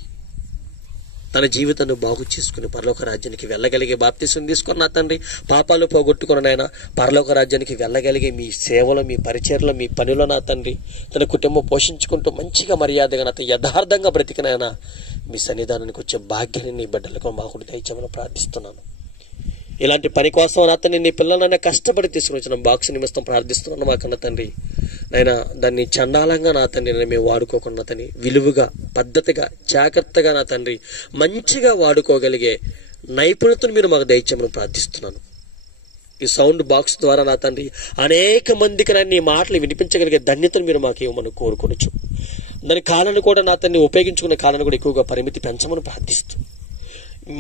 తన జీవితాన్ని బాగు చేసుకుని పరలోక రాజ్యానికి వెళ్ళగలిగే బాప్తిసం తీసుకున్న నా తండ్రి, పాపాలు పోగొట్టుకున్న నాయన పరలోక రాజ్యానికి వెళ్ళగలిగే మీ సేవలో, మీ పరిచర్లో, మీ పనిలో నా తండ్రి తన కుటుంబం పోషించుకుంటూ మంచిగా మర్యాదగా నా యథార్థంగా బ్రతికినాయన మీ సన్నిధానానికి వచ్చే భాగ్యాన్ని నీ బిడ్డలకు మాకు దయచేయమని ప్రార్థిస్తున్నాను. ఇలాంటి పని కోసం నా తండ్రి నీ పిల్లలైనా కష్టపడి తీసుకుని వచ్చిన బాక్స్ నిమిత్తం ప్రార్థిస్తున్నాను మాకన్న తండ్రి. నైనా దాన్ని చండాలంగా నా తండ్రి మేము వాడుకోకుండా తండ్రి విలువగా, పద్ధతిగా, జాగ్రత్తగా నా తండ్రి మంచిగా వాడుకోగలిగే నైపుణ్యతను మీరు మాకు దయచేయమని ప్రార్థిస్తున్నాను. ఈ సౌండ్ బాక్స్ ద్వారా నా తండ్రి అనేక మందికి నీ మాటలు వినిపించగలిగే ధన్యతను మీరు మాకు ఇవ్వమని కోరుకోవచ్చు. దాని కాలాన్ని కూడా నా తండ్రి ఉపయోగించుకునే కాలాన్ని కూడా ఎక్కువగా పరిమితి పెంచమని ప్రార్థిస్తూ,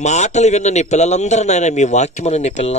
మాటలు విన్న నీ పిల్లలందరూ నాయన మీ వాక్యమని నీ పిల్లలందరూ